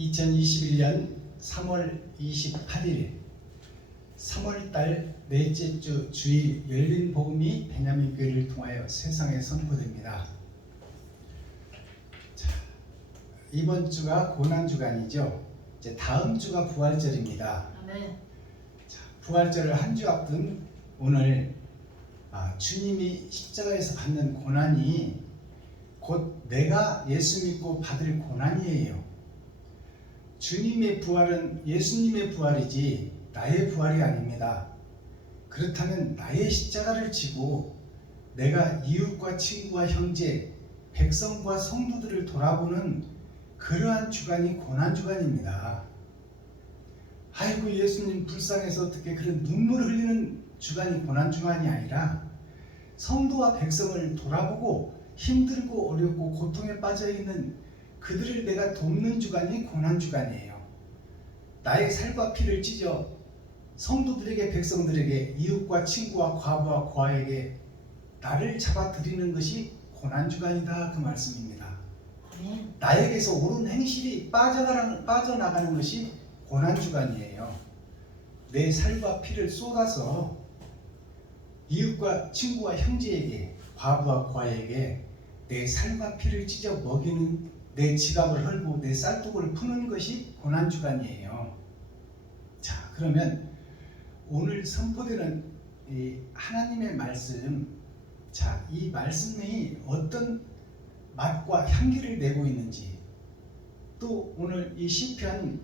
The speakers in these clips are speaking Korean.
2021년 3월 28일 3월달 넷째 주 주일 열린 복음이 베냐민 교회를 통하여 세상에 선포됩니다. 자, 이번 주가 고난 주간이죠. 이제 다음 주가 부활절입니다. 아멘. 자, 부활절을 한 주 앞둔 오늘 주님이 십자가에서 받는 고난이 곧 내가 예수 믿고 받을 고난이에요. 주님의 부활은 예수님의 부활이지 나의 부활이 아닙니다. 그렇다면 나의 십자가를 지고 내가 이웃과 친구와 형제, 백성과 성도들을 돌아보는 그러한 주간이 고난주간입니다. 아이고 예수님 불쌍해서 어떻게 그런 눈물을 흘리는 주간이 고난주간이 아니라 성도와 백성을 돌아보고 힘들고 어렵고 고통에 빠져있는 그들을 내가 돕는 주간이 고난주간이에요. 나의 살과 피를 찢어 성도들에게 백성들에게 이웃과 친구와 과부와 고아에게 나를 잡아드리는 것이 고난주간이다 그 말씀입니다. 아멘. 나에게서 옳은 행실이 빠져나가는 것이 고난주간이에요. 내 살과 피를 쏟아서 이웃과 친구와 형제에게 과부와 고아에게 내 살과 피를 찢어 먹이는 내 지갑을 헐고 내 쌀독을 푸는 것이 고난주간이에요. 자, 그러면 오늘 선포되는 이 하나님의 말씀, 자, 이 말씀이 어떤 맛과 향기를 내고 있는지, 또 오늘 이 시편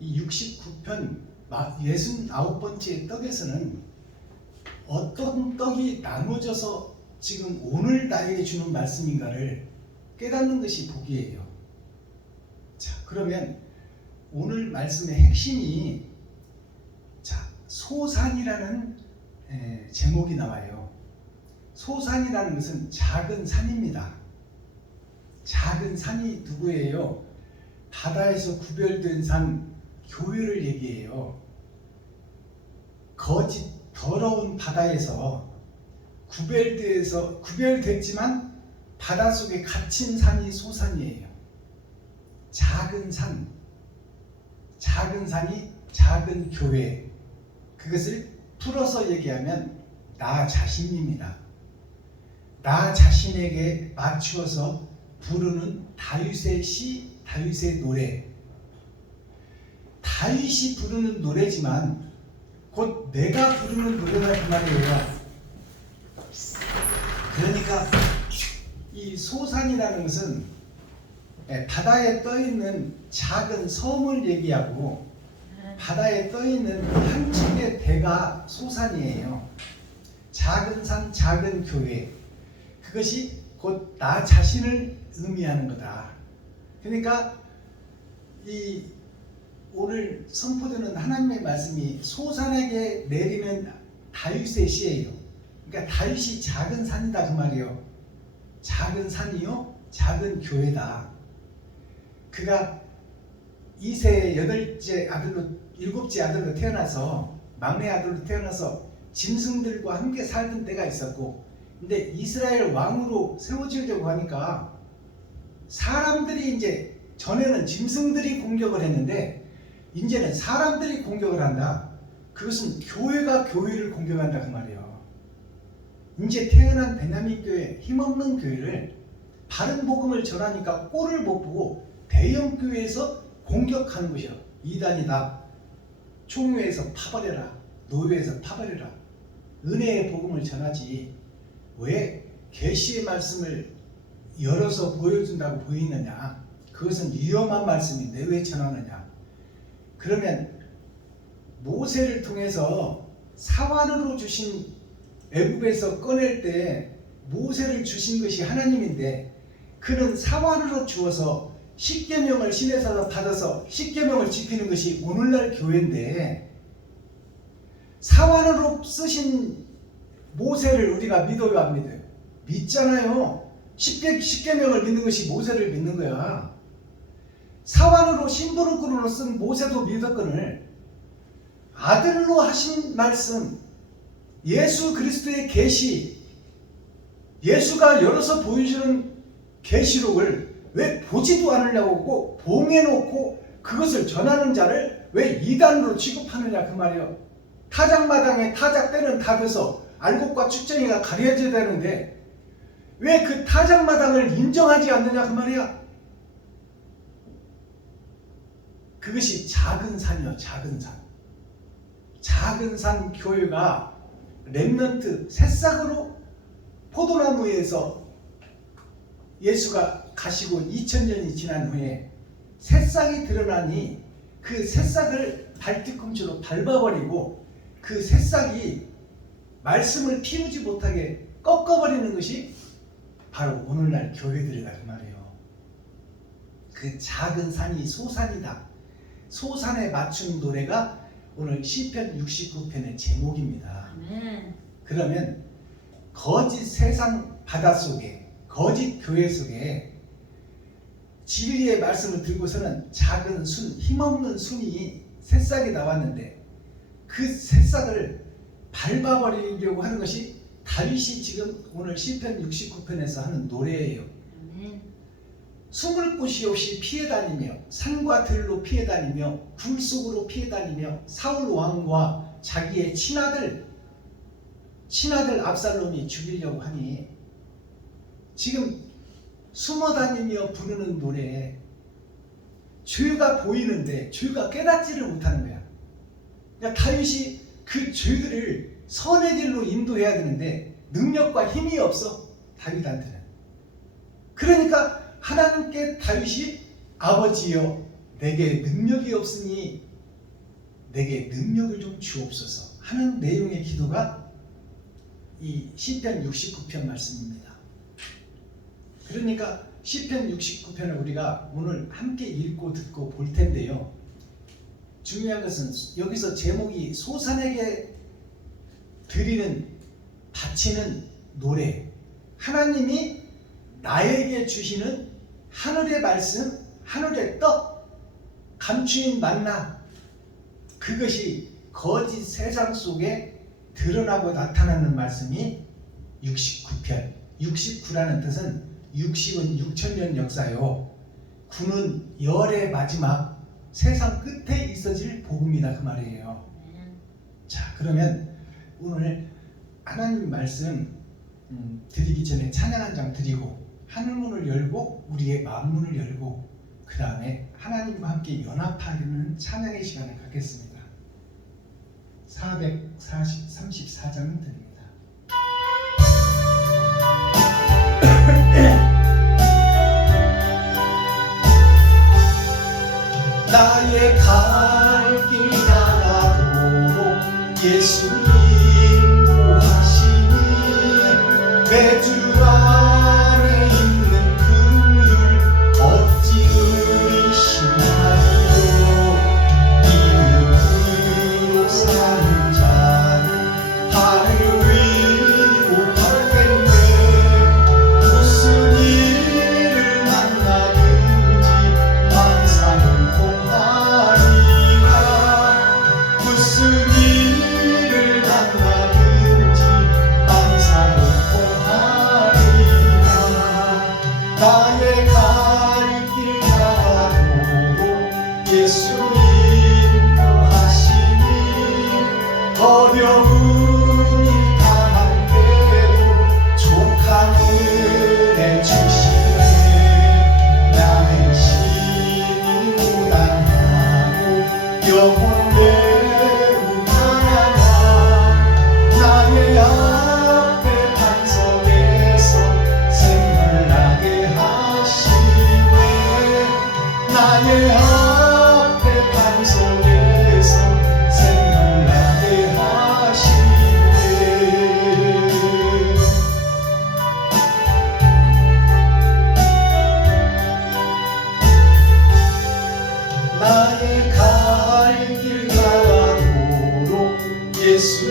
이 69편 69번째 떡에서는 어떤 떡이 나눠져서 지금 오늘 나에게 주는 말씀인가를 깨닫는 것이 복이에요. 자, 그러면 오늘 말씀의 핵심이 소산이라는 제목이 나와요. 소산이라는 것은 작은 산입니다. 작은 산이 누구예요? 바다에서 구별된 산, 교회를 얘기해요. 거짓 더러운 바다에서 구별됐지만 바닷속에 갇힌 산이 소산이에요. 작은 산, 작은 산이 작은 교회, 그것을 풀어서 얘기하면 나 자신입니다. 나 자신에게 맞추어서 부르는 다윗의 시, 다윗의 노래. 다윗이 부르는 노래지만 곧 내가 부르는 노래가 그 말이에요. 그러니까 이 소산이라는 것은 바다에 떠있는 작은 섬을 얘기하고 바다에 떠있는 한 척의 배가 소산이에요. 작은 산, 작은 교회. 그것이 곧 나 자신을 의미하는 거다. 그러니까 이 오늘 선포되는 하나님의 말씀이 소산에게 내리는 다윗의 시예요. 그러니까 다윗이 작은 산이다 그 말이에요. 작은 산이요, 작은 교회다. 그가 이세의 7째 아들로 태어나서 막내 아들로 태어나서 짐승들과 함께 살던 때가 있었고, 근데 이스라엘 왕으로 세워지려고 하니까 사람들이 이제 전에는 짐승들이 공격을 했는데 이제는 사람들이 공격을 한다. 그것은 교회가 교회를 공격한다 그 말이에요. 이제 태어난 베냐민 교회, 힘없는 교회를 바른 복음을 전하니까 꼴을 못 보고 대형 교회에서 공격하는 것이요. 이단이다. 총회에서 파버려라. 노회에서 파버려라. 은혜의 복음을 전하지 왜 계시의 말씀을 열어서 보여준다고 보이느냐. 그것은 위험한 말씀인데 왜 전하느냐. 그러면 모세를 통해서 사환으로 주신 애굽에서 꺼낼 때 모세를 주신 것이 하나님인데 그는 사환으로 주어서 십계명을 신에서 받아서 십계명을 지키는 것이 오늘날 교회인데 사환으로 쓰신 모세를 우리가 믿어요 안 믿어요? 믿잖아요. 십계명을 믿는 것이 모세를 믿는 거야. 사환으로 심부름꾼으로 쓴 모세도 믿었거늘 아들로 하신 말씀, 예수 그리스도의 계시, 예수가 열어서 보여주는 계시록을 왜 보지도 않으려고 봉해놓고 그것을 전하는 자를 왜 이단으로 취급하느냐 그 말이에요. 타작마당에 타작대는 답에서 알곡과 축쟁이가 가려져야 되는데 왜 그 타작마당을 인정하지 않느냐 그 말이야. 그것이 작은 산이요, 작은 산. 작은 산 교회가 렘넌트 새싹으로 포도나무에서 예수가 가시고 2000년이 지난 후에 새싹이 드러나니 그 새싹을 발뒤꿈치로 밟아버리고 그 새싹이 말씀을 피우지 못하게 꺾어버리는 것이 바로 오늘날 교회들이다 그 말이에요. 그 작은 산이 소산이다. 소산에 맞춘 노래가 오늘 시편 69편의 제목입니다. 아멘. 그러면 거짓 세상 바닷속에 거짓 교회 속에 진리의 말씀을 들고서는 작은 순, 힘없는 순이 새싹이 나왔는데 그 새싹을 밟아버리려고 하는 것이 다윗이 지금 오늘 시편 69편에서 하는 노래예요. 아멘. 숨을 곳이 없이 피해 다니며 산과 들로 피해 다니며 굴 속으로 피해 다니며 사울 왕과 자기의 친아들 압살롬이 죽이려고 하니 지금 숨어 다니며 부르는 노래에 죄가 보이는데 죄가 깨닫지를 못하는 거야. 그러니까 다윗이 그 죄들을 선의 길로 인도해야 되는데 능력과 힘이 없어 다윗한테는. 그러니까 하나님께 다윗이 아버지여 내게 능력이 없으니 내게 능력을 좀 주옵소서 하는 내용의 기도가 이 시편 69편 말씀입니다. 그러니까 시편 69편을 우리가 오늘 함께 읽고 듣고 볼 텐데요. 중요한 것은 여기서 제목이 소산에게 드리는 바치는 노래, 하나님이 나에게 주시는 하늘의 말씀, 하늘의 떡, 감추인 만나, 그것이 거짓 세상 속에 드러나고 나타나는 말씀이 69편. 69라는 뜻은 60은 6000년 역사요, 9는 열의 마지막 세상 끝에 있어질 복음이다 그 말이에요. 자, 그러면 오늘 하나님 말씀 드리기 전에 찬양 한 장 드리고 하늘문을 열고 우리의 마음문을 열고 그 다음에 하나님과 함께 연합하는 찬양의 시간을 갖겠습니다. 434장 드립니다. 나의 갈 길 나가도록 예수님 인도하시니 내 주 안에 있는 긍휼 어찌 의심하리요. 믿음으로 사는 자는 하늘 위로 가겠네. 무슨 일을 만나든지 만사는 공하리라. 무슨 일을 만나든지 만사는 공하리라. 나의 갈 길 가도록 예수 인도하시니 어려운 일 당할 때도 족한 은혜 주시네. 나는 신이 무단하고 영혼 매우 편안한 나의 앞에 반석에서 샘물 나게 하시네. 나의 앞에 반석에서 샘물 나게 하시네. 나의 갈 길 가도록 예수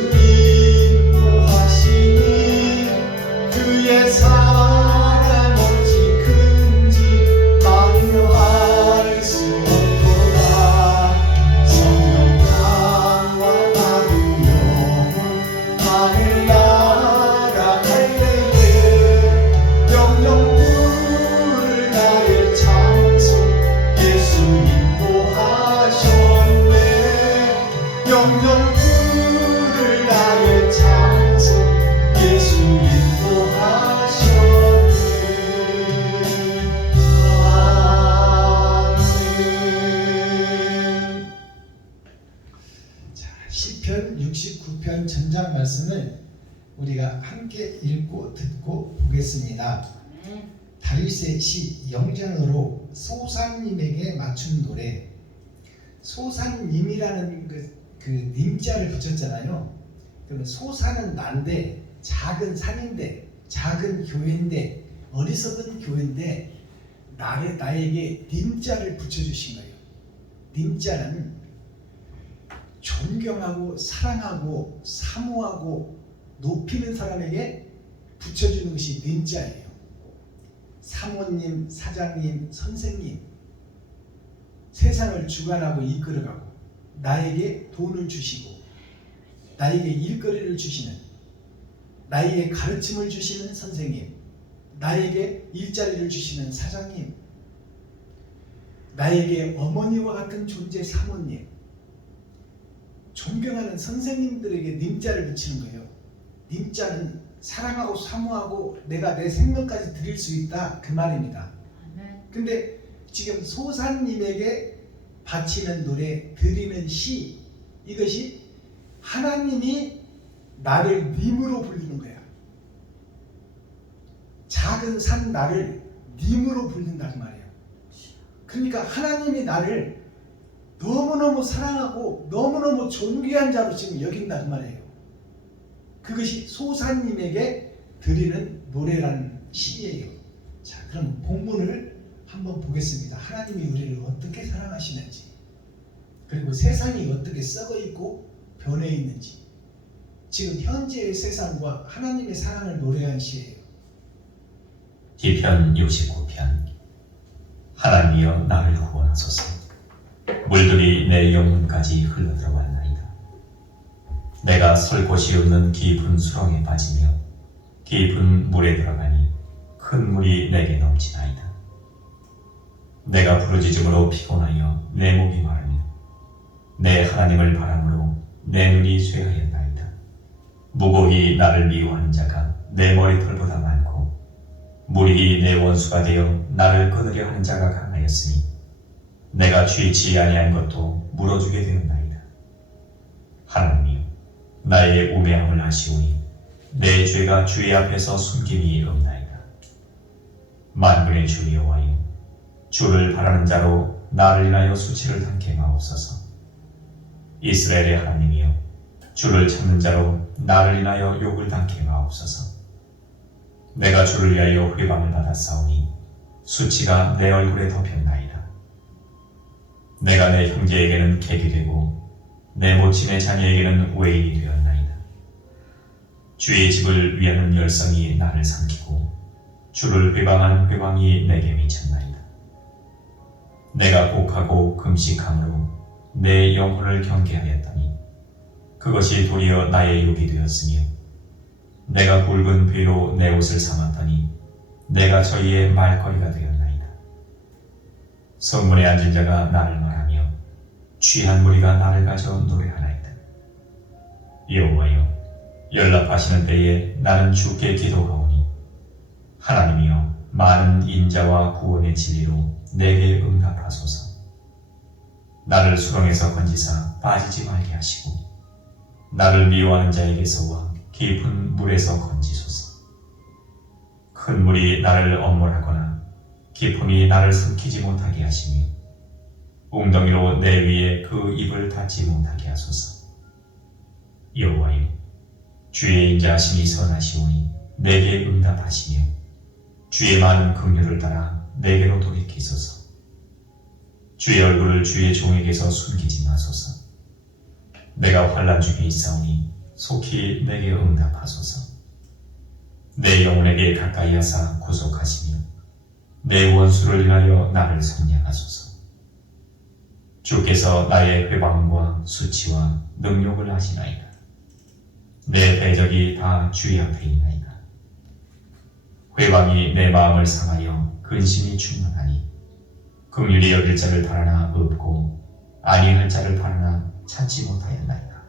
인도하시니 그의 사랑 어찌 큰지 망려할 수 영영 불을 다해 찬송 예수 인도하셨네. 아멘. 자, 시편 69편 전장 말씀을 우리가 함께 읽고 듣고 보겠습니다. 다윗의 시 영장으로 소산님에게 맞춘 노래. 소산님이라는 그 님자를 붙였잖아요. 그러면 소산은 난데, 작은 산인데, 작은 교회인데, 어리석은 교회인데 나에게 님자를 붙여주신 거예요. 님자는 존경하고 사랑하고 사모하고 높이는 사람에게 붙여주는 것이 님자예요. 사모님, 사장님, 선생님, 세상을 주관하고 이끌어가고 나에게 돈을 주시고 나에게 일거리를 주시는, 나에게 가르침을 주시는 선생님, 나에게 일자리를 주시는 사장님, 나에게 어머니와 같은 존재 사모님, 존경하는 선생님들에게 님자를 붙이는 거예요. 님자는 사랑하고 사모하고 내가 내 생명까지 드릴 수 있다, 그 말입니다. 근데 지금 소산님에게 바치는 노래, 드리는 시, 이것이 하나님이 나를 님으로 불리는 거야. 작은 산 나를 님으로 불린다 그 말이에요. 그러니까 하나님이 나를 너무너무 사랑하고 너무너무 존귀한 자로 지금 여긴다 그 말이에요. 그것이 소산님에게 드리는 노래라는 시예요. 자, 그럼 본문을 한번 보겠습니다. 하나님이 우리를 어떻게 사랑하시는지, 그리고 세상이 어떻게 썩어 있고 변해 있는지, 지금 현재의 세상과 하나님의 사랑을 노래한 시예요. 시편 69편. 하나님이여 나를 구원하소서. 물들이 내 영혼까지 흘러들어왔나이다. 내가 설 곳이 없는 깊은 수렁에 빠지며 깊은 물에 들어가니 큰 물이 내게 넘치나이다. 내가 부르짖음으로 피곤하여 내 목이 마르며 내 하나님을 바람으로 내 눈이 쇠하였나이다. 무고히 나를 미워하는 자가 내 머리털보다 많고 무리히 내 원수가 되어 나를 끊으려 하는 자가 강하였으니 내가 취치 아니한 것도 물어주게 되었나이다. 하나님이여 나의 우매함을 아시오니 내 죄가 주의 앞에서 숨김이 없나이다. 만군의 주 여호와여 주를 바라는 자로 나를 인하여 수치를 당케 마옵소서. 이스라엘의 하나님이여 주를 찾는 자로 나를 인하여 욕을 당케 마옵소서. 내가 주를 위하여 회방을 받았사오니 수치가 내 얼굴에 덮였나이다. 내가 내 형제에게는 객이 되고 내 모친의 자녀에게는 외인이 되었나이다. 주의 집을 위하는 열성이 나를 삼키고 주를 회방하는 회방이 내게 미쳤나이다. 내가 곡하고 금식함으로 내 영혼을 경계하였더니 그것이 도리어 나의 욕이 되었으며 내가 굵은 배로 내 옷을 삼았더니 내가 저희의 말거리가 되었나이다. 성문에 앉은 자가 나를 말하며 취한 무리가 나를 가져 노래하나이다. 여호와여 연락하시는 때에 나는 주께 기도하오니 하나님이여 많은 인자와 구원의 진리로 내게 응답하소서. 나를 수렁에서 건지사 빠지지 말게 하시고 나를 미워하는 자에게서와 깊은 물에서 건지소서. 큰 물이 나를 엄몰하거나 깊음이 나를 삼키지 못하게 하시며 웅덩이로 내 위에 그 입을 닫지 못하게 하소서. 여호와여 주의 인자하심이 선하시오니 내게 응답하시며 주의 많은 긍휼을 따라 내게로 돌이키소서. 주의 얼굴을 주의 종에게서 숨기지 마소서. 내가 환난 중에 있사오니 속히 내게 응답하소서. 내 영혼에게 가까이 하사 구속하시며 내 원수를 인하여 나를 선량하소서. 주께서 나의 회방과 수치와 능욕을 하시나이다. 내 대적이 다 주의 앞에 있나이다. 회방이 내 마음을 상하여 근심이 충만하니 긍휼히 여길 자를 바라나 없고 아니할 자를 바라나 찾지 못하였나이다.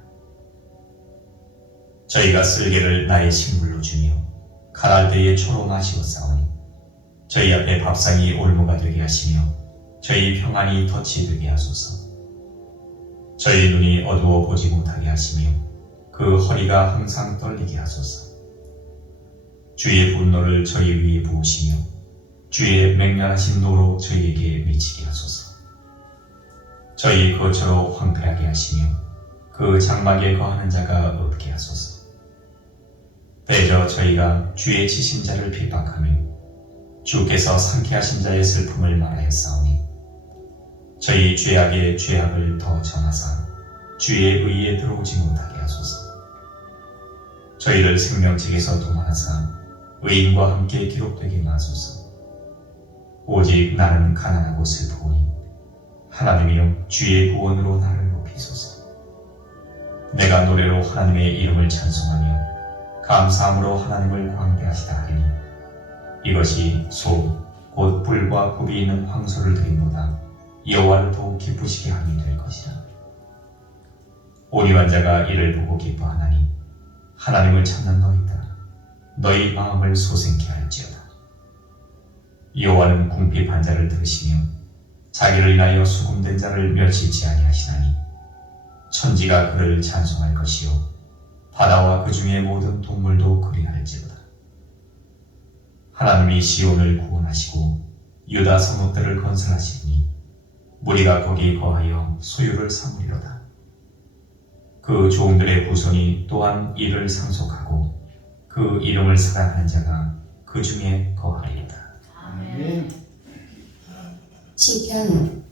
저희가 쓸개를 나의 식물로 주며 가랄대의 초로 마시고 싸우니 저희 앞에 밥상이 올무가 되게 하시며 저희 평안이 덫이 되게 하소서. 저희 눈이 어두워 보지 못하게 하시며 그 허리가 항상 떨리게 하소서. 주의 분노를 저희 위에 부으시며 주의 맹렬하신 노로 저희에게 미치게 하소서. 저희 거처로 황폐하게 하시며 그 장막에 거하는 자가 없게 하소서. 대저 저희가 주의 치신 자를 핍박하며 주께서 상쾌하신 자의 슬픔을 말하였사오니 저희 죄악에 죄악을 더 전하사 주의 의에 들어오지 못하게 하소서. 저희를 생명책에서 도망하사 의인과 함께 기록되게 마소서. 오직 나는 가난하고 슬프오니 하나님이여 주의 구원으로 나를 높이소서. 내가 노래로 하나님의 이름을 찬송하며 감사함으로 하나님을 광대하시다 하리니 이것이 소 곧 불과 굽이 있는 황소를 드림보다 여호와를 더욱 기쁘시게 함이 될 것이라. 온유한 자가 이를 보고 기뻐하나니 하나님을 찾는 너희다. 너희 마음을 소생케 할지어다. 여호와는 궁핍한 자를 들으시며 자기를 인하여 수금된 자를 멸시치 아니하시나니 천지가 그를 찬송할 것이요 바다와 그 중의 모든 동물도 그리할지로다. 하나님이 시온을 구원하시고 유다 성읍들을 건설하시니 무리가 거기 거하여 소유를 삼으리로다. 그 종들의 후손이 또한 이를 상속하고 그 이름을 사랑하는 자가 그 중에 거하리로다. 아멘. 시편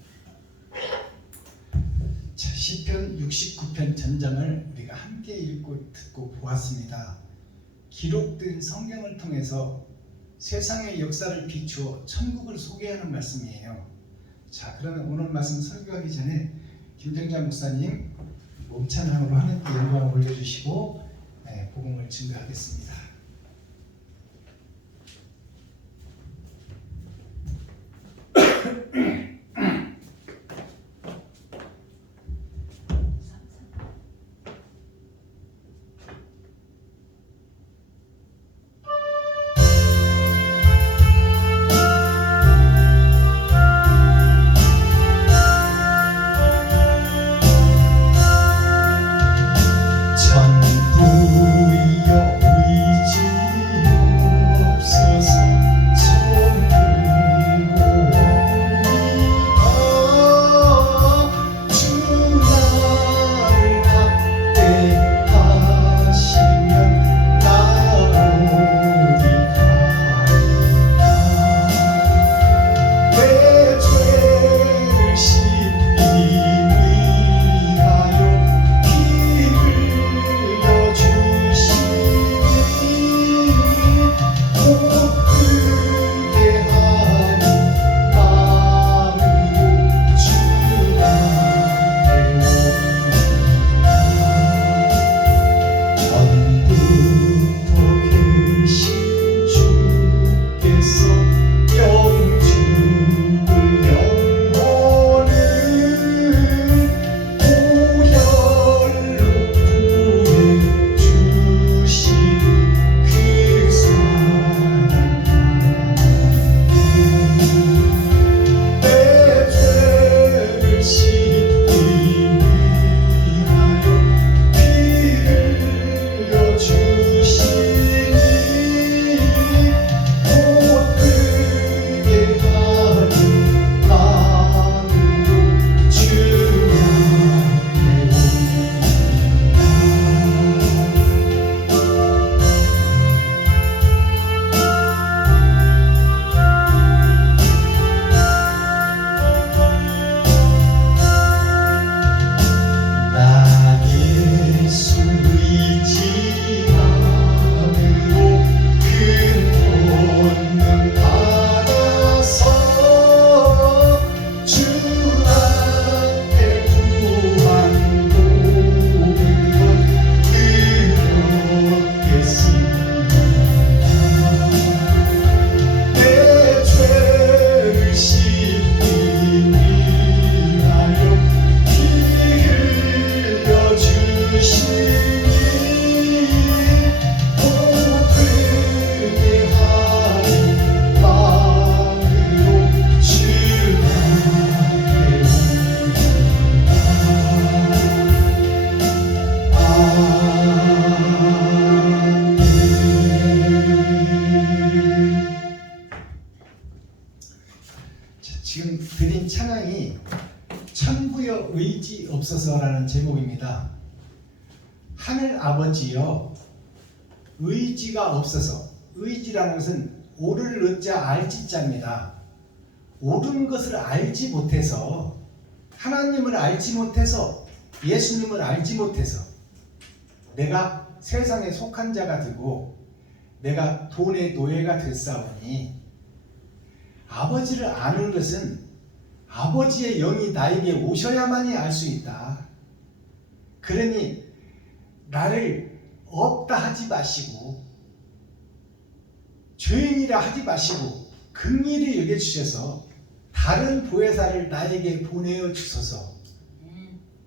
자, 시편 69편 전장을 우리가 함께 읽고 듣고 보았습니다. 기록된 성경을 통해서 세상의 역사를 비추어 천국을 소개하는 말씀이에요. 자, 그러면 오늘 말씀 설교하기 전에 김정자 목사님 몸찬양으로 하나님께 영광을 올려주시고 복음을 증거하겠습니다. 전부여 찬양이 천부여 의지 없어서라는 제목입니다. 하늘 아버지여 의지가 없어서, 의지라는 것은 옳을 의자 알지자입니다. 옳은 것을 알지 못해서, 하나님을 알지 못해서, 예수님을 알지 못해서 내가 세상에 속한 자가 되고 내가 돈의 노예가 됐사오니, 아버지를 아는 것은 아버지의 영이 나에게 오셔야만이 알 수 있다. 그러니 나를 없다 하지 마시고 죄인이라 하지 마시고 긍휼히 여겨주셔서 다른 보혜사를 나에게 보내어 주소서.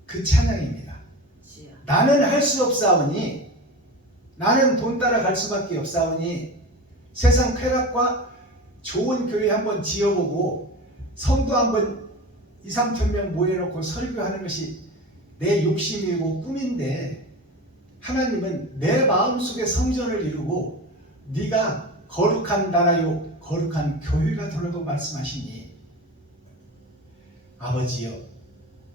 그 찬양입니다. 나는 할 수 없사오니, 나는 돈 따라갈 수밖에 없사오니, 세상 쾌락과 좋은 교회 한번 지어보고 성도 한번 2, 3천 명 모여놓고 설교하는 것이 내 욕심이고 꿈인데, 하나님은 내 마음속에 성전을 이루고 네가 거룩한 나라요 거룩한 교회가 되라고 말씀하시니, 아버지여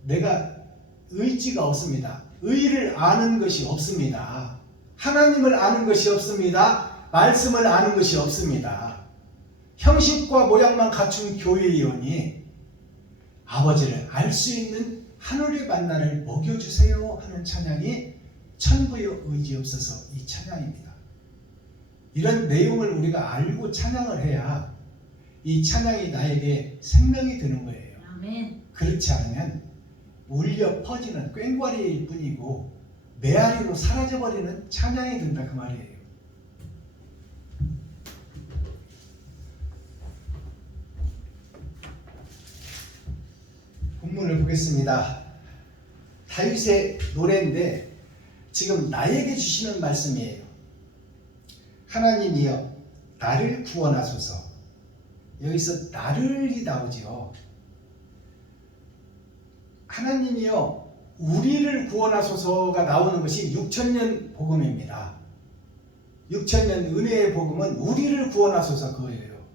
내가 의지가 없습니다. 의를 아는 것이 없습니다. 하나님을 아는 것이 없습니다. 말씀을 아는 것이 없습니다. 형식과 모양만 갖춘 교회이오니 아버지를 알 수 있는 하늘의 만나를 먹여주세요 하는 찬양이 천부여 의지 없어서 이 찬양입니다. 이런 내용을 우리가 알고 찬양을 해야 이 찬양이 나에게 생명이 되는 거예요. 아멘. 그렇지 않으면 울려 퍼지는 꽹과리일 뿐이고 메아리로 사라져버리는 찬양이 된다 그 말이에요. 본문을 보겠습니다. 다윗의 노래인데 지금 나에게 주시는 말씀이에요. 하나님이여 나를 구원하소서. 여기서 나를이 나오죠. 하나님이여 우리를 구원하소서가 나오는 것이 6천년 복음입니다. 6천년 은혜의 복음은 우리를 구원하소서 그거예요.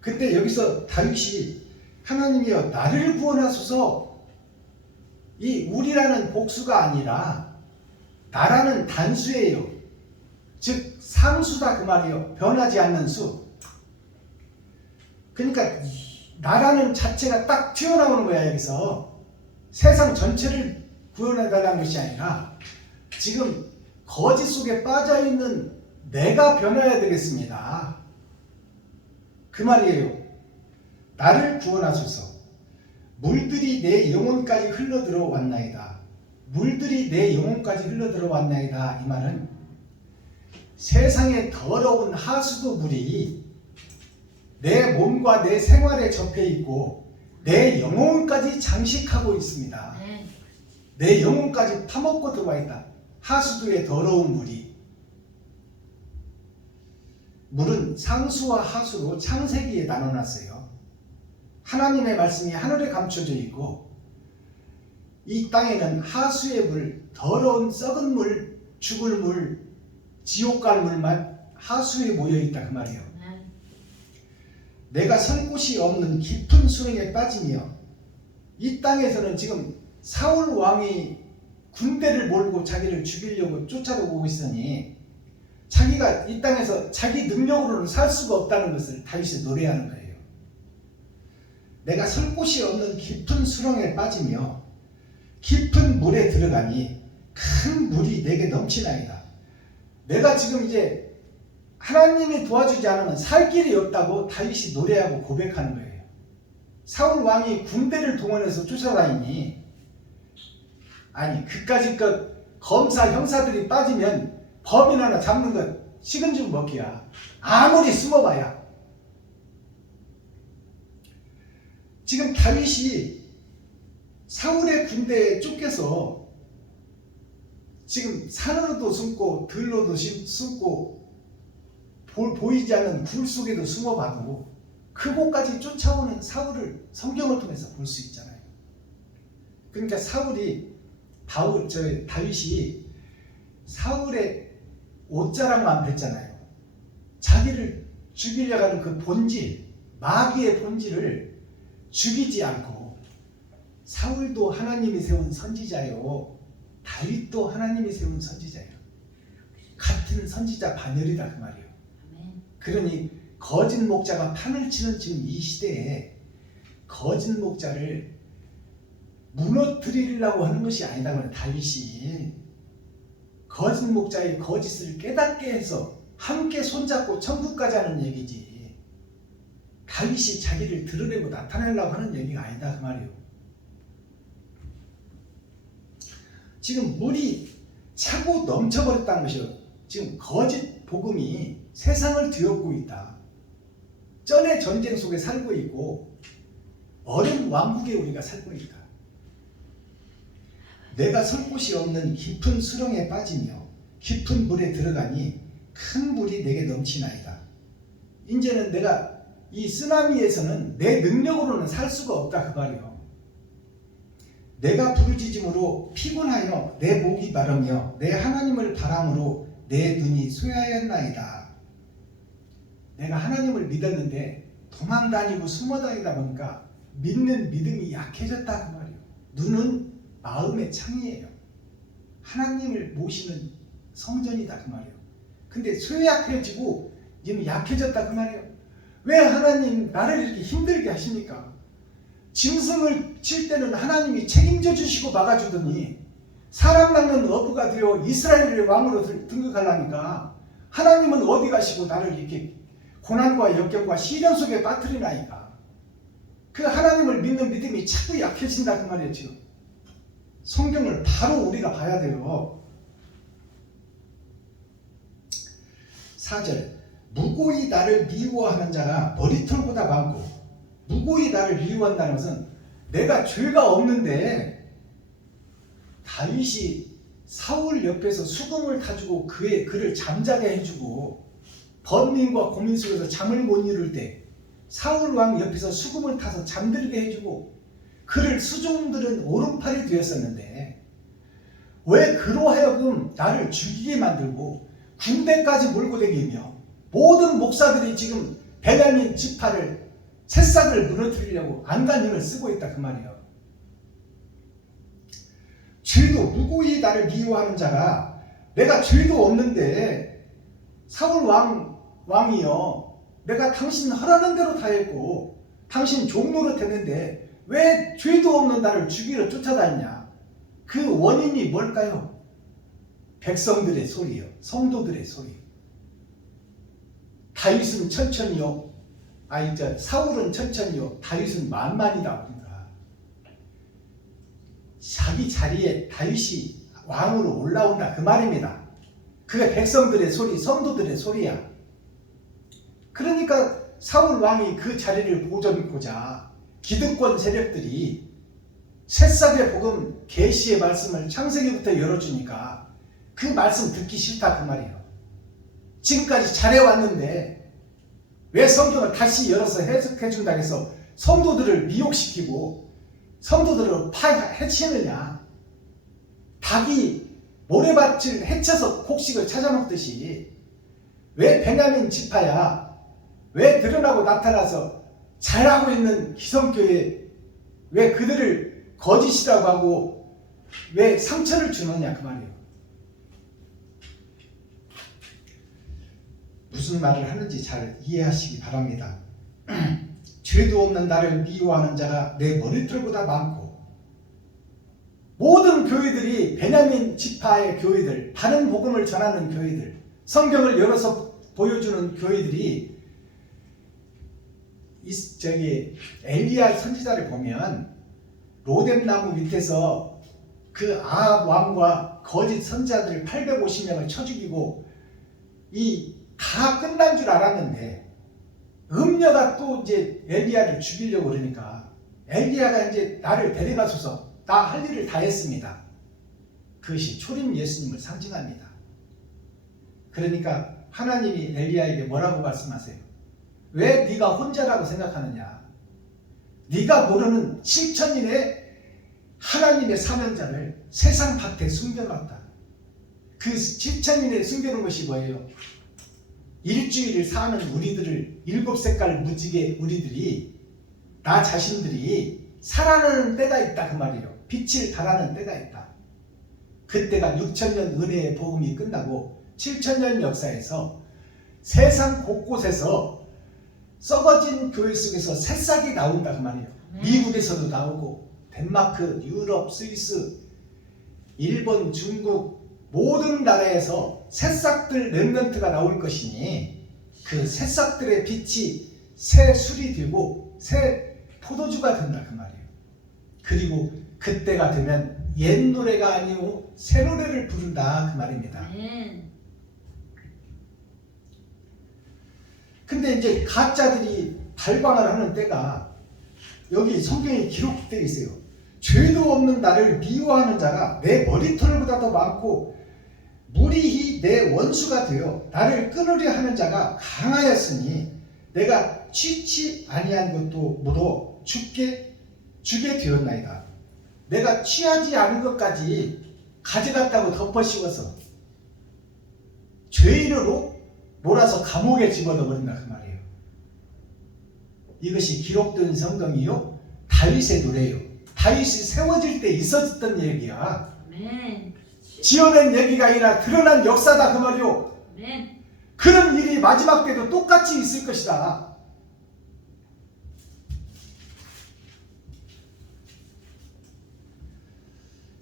근데 여기서 다윗이 하나님이여 나를 구원하소서, 이 우리라는 복수가 아니라 나라는 단수예요. 즉 상수다 그 말이에요. 변하지 않는 수. 그러니까 나라는 자체가 딱 튀어나오는 거야. 여기서 세상 전체를 구원해달라는 것이 아니라 지금 거짓 속에 빠져있는 내가 변해야 되겠습니다. 그 말이에요. 나를 구원하소서. 물들이 내 영혼까지 흘러들어왔나이다. 물들이 내 영혼까지 흘러들어왔나이다. 이 말은 세상에 더러운 하수도 물이 내 몸과 내 생활에 접해 있고 내 영혼까지 장식하고 있습니다. 내 영혼까지 파먹고 들어와 있다. 하수도의 더러운 물이. 물은 상수와 하수로 창세기에 나눠놨어요. 하나님의 말씀이 하늘에 감춰져 있고 이 땅에는 하수의 물, 더러운 썩은 물, 죽을 물, 지옥 갈 물만 하수에 모여있다 그 말이에요. 내가 설 곳이 없는 깊은 수렁에 빠지며, 이 땅에서는 지금 사울 왕이 군대를 몰고 자기를 죽이려고 쫓아오고 있으니 자기가 이 땅에서 자기 능력으로는 살 수가 없다는 것을 다윗이 노래하는 거예요. 내가 설 곳이 없는 깊은 수렁에 빠지며 깊은 물에 들어가니 큰 물이 내게 넘치나이다. 내가 지금 이제 하나님이 도와주지 않으면 살 길이 없다고 다윗이 노래하고 고백하는 거예요. 사울 왕이 군대를 동원해서 쫓아다니니, 아니 그까짓 것 검사 형사들이 빠지면 범인 하나 잡는 것 식은 죽 먹기야. 아무리 숨어봐야. 지금 다윗이 사울의 군대에 쫓겨서 지금 산으로도 숨고 들로도 숨고 보이지 않는 굴 속에도 숨어봐도 그곳까지 쫓아오는 사울을 성경을 통해서 볼 수 있잖아요. 그러니까 다윗이 사울의 옷자락만 뵀잖아요. 자기를 죽이려고 하는 그 본질, 마귀의 본질을 죽이지 않고 사울도 하나님이 세운 선지자요, 다윗도 하나님이 세운 선지자예요. 같은 선지자 반열이다 그 말이에요. 그러니 거짓 목자가 판을 치는 지금 이 시대에 거짓 목자를 무너뜨리려고 하는 것이 아니다. 그래. 다윗이 거짓 목자의 거짓을 깨닫게 해서 함께 손잡고 천국 가자는 얘기지, 다윗이 자기를 드러내고 나타내려고 하는 얘기가 아니다 그 말이에요. 지금 물이 차고 넘쳐버렸다는 것이요. 지금 거짓 복음이 세상을 뒤엎고 있다. 전의 전쟁 속에 살고 있고 어려운 왕국에 우리가 살고 있다. 내가 설 곳이 없는 깊은 수렁에 빠지며 깊은 물에 들어가니 큰 물이 내게 넘치나이다. 이제는 내가 이 쓰나미에서는 내 능력으로는 살 수가 없다 그 말이요. 내가 부르짖음으로 피곤하여 내 목이 마르며 내 하나님을 바람으로 내 눈이 쇠하였나이다. 내가 하나님을 믿었는데 도망다니고 숨어다니다 보니까 믿는 믿음이 약해졌다 그 말이에요. 눈은 마음의 창이에요. 하나님을 모시는 성전이다 그 말이에요. 근데 쇠약해지고 지금 약해졌다 그 말이에요. 왜 하나님 나를 이렇게 힘들게 하십니까? 짐승을 칠 때는 하나님이 책임져 주시고 막아주더니 사람 낚는 어부가 되어 이스라엘의 왕으로 등극하려니까 하나님은 어디 가시고 나를 이렇게 고난과 역경과 시련 속에 빠뜨리나이까. 그 하나님을 믿는 믿음이 자꾸 약해진다 그 말이에요. 지금 성경을 바로 우리가 봐야 돼요. 4절, 무고히 나를 미워하는 자가 머리털보다 많고, 무고히 나를 미워한다는 것은 내가 죄가 없는데 다윗이 사울 옆에서 수금을 타주고 그를 잠자게 해주고 번민과 고민 속에서 잠을 못 이룰 때 사울 왕 옆에서 수금을 타서 잠들게 해주고 그를 수종들은 오른팔이 되었었는데 왜 그로 하여금 나를 죽이게 만들고 군대까지 몰고 다니며 모든 목사들이 지금 베냐민 지파를 새싹을 무너뜨리려고 안간 힘을 쓰고 있다 그 말이에요. 죄도 무고히 나를 미워하는 자가, 내가 죄도 없는데 사울 왕이요, 내가 당신 하라는 대로 다 했고 당신 종로로 됐는데 왜 죄도 없는 나를 죽이러 쫓아다니냐. 그 원인이 뭘까요? 백성들의 소리요, 성도들의 소리. 다윗은 천천히요, 사울은 천천히요, 다윗은 만만이다 보니까 자기 자리에 다윗이 왕으로 올라온다 그 말입니다. 그게 백성들의 소리, 성도들의 소리야. 그러니까 사울 왕이 그 자리를 보존하고자 기득권 세력들이 새싹의 복음 계시의 말씀을 창세기부터 열어주니까 그 말씀 듣기 싫다 그 말이에요. 지금까지 잘해왔는데 왜 성경을 다시 열어서 해석해준다고 해서 성도들을 미혹시키고 성도들을 해치느냐. 닭이 모래밭을 해쳐서 곡식을 찾아먹듯이 왜 베냐민 지파야, 왜 드러나고 나타나서 잘하고 있는 기성교회 왜 그들을 거짓이라고 하고 왜 상처를 주느냐 그 말이에요. 무슨 말을 하는지 잘 이해하시기 바랍니다. 죄도 없는 나를 미워하는 자가 내 머리털보다 많고, 모든 교회들이 베냐민 지파의 교회들, 바른 복음을 전하는 교회들, 성경을 열어서 보여주는 교회들이 엘리야 선지자를 보면 로뎀나무 밑에서 그 아합 왕과 거짓 선지자들을 850명을 쳐 죽이고 다 끝난 줄 알았는데 음녀가 또 이제 엘리야를 죽이려고 그러니까 엘리야가 이제 나를 데려가소서, 나 할 일을 다 했습니다. 그것이 초림 예수님을 상징합니다. 그러니까 하나님이 엘리야에게 뭐라고 말씀하세요? 왜 네가 혼자라고 생각하느냐? 네가 모르는 7천인의 하나님의 사명자를 세상 밭에 숨겨놨다. 그 7천인에 숨겨놓은 것이 뭐예요? 일주일을 사는 우리들을, 7색깔 무지개 우리들이, 나 자신들이 살아나는 때가 있다 그 말이에요. 빛을 발하는 때가 있다. 그때가 6,000년 은혜의 복음이 끝나고 7,000년 역사에서 세상 곳곳에서 썩어진 교회 속에서 새싹이 나온다 그 말이에요. 미국에서도 나오고 덴마크, 유럽, 스위스, 일본, 중국 모든 나라에서 새싹들 렘넌트가 나올 것이니 그 새싹들의 빛이 새 술이 되고 새 포도주가 된다 그 말이에요. 그리고 그때가 되면 옛 노래가 아니고 새 노래를 부른다 그 말입니다. 근데 이제 가짜들이 발광을 하는 때가 여기 성경에 기록되어 있어요. 죄도 없는 나를 미워하는 자가 내 머리털보다 더 많고 무리히 내 원수가 되어 나를 끊으려 하는 자가 강하였으니 내가 취치 아니한 것도 물어 주게 되었나이다. 내가 취하지 않은 것까지 가져갔다고 덮어 씌워서 죄인으로 몰아서 감옥에 집어넣어 버린다 그 말이에요. 이것이 기록된 성경이요 다윗의 노래예요. 다윗이 세워질 때 있었던 얘기야. 지어낸 얘기가 아니라 드러난 역사다 그 말이요. 그런 일이 마지막 때도 똑같이 있을 것이다.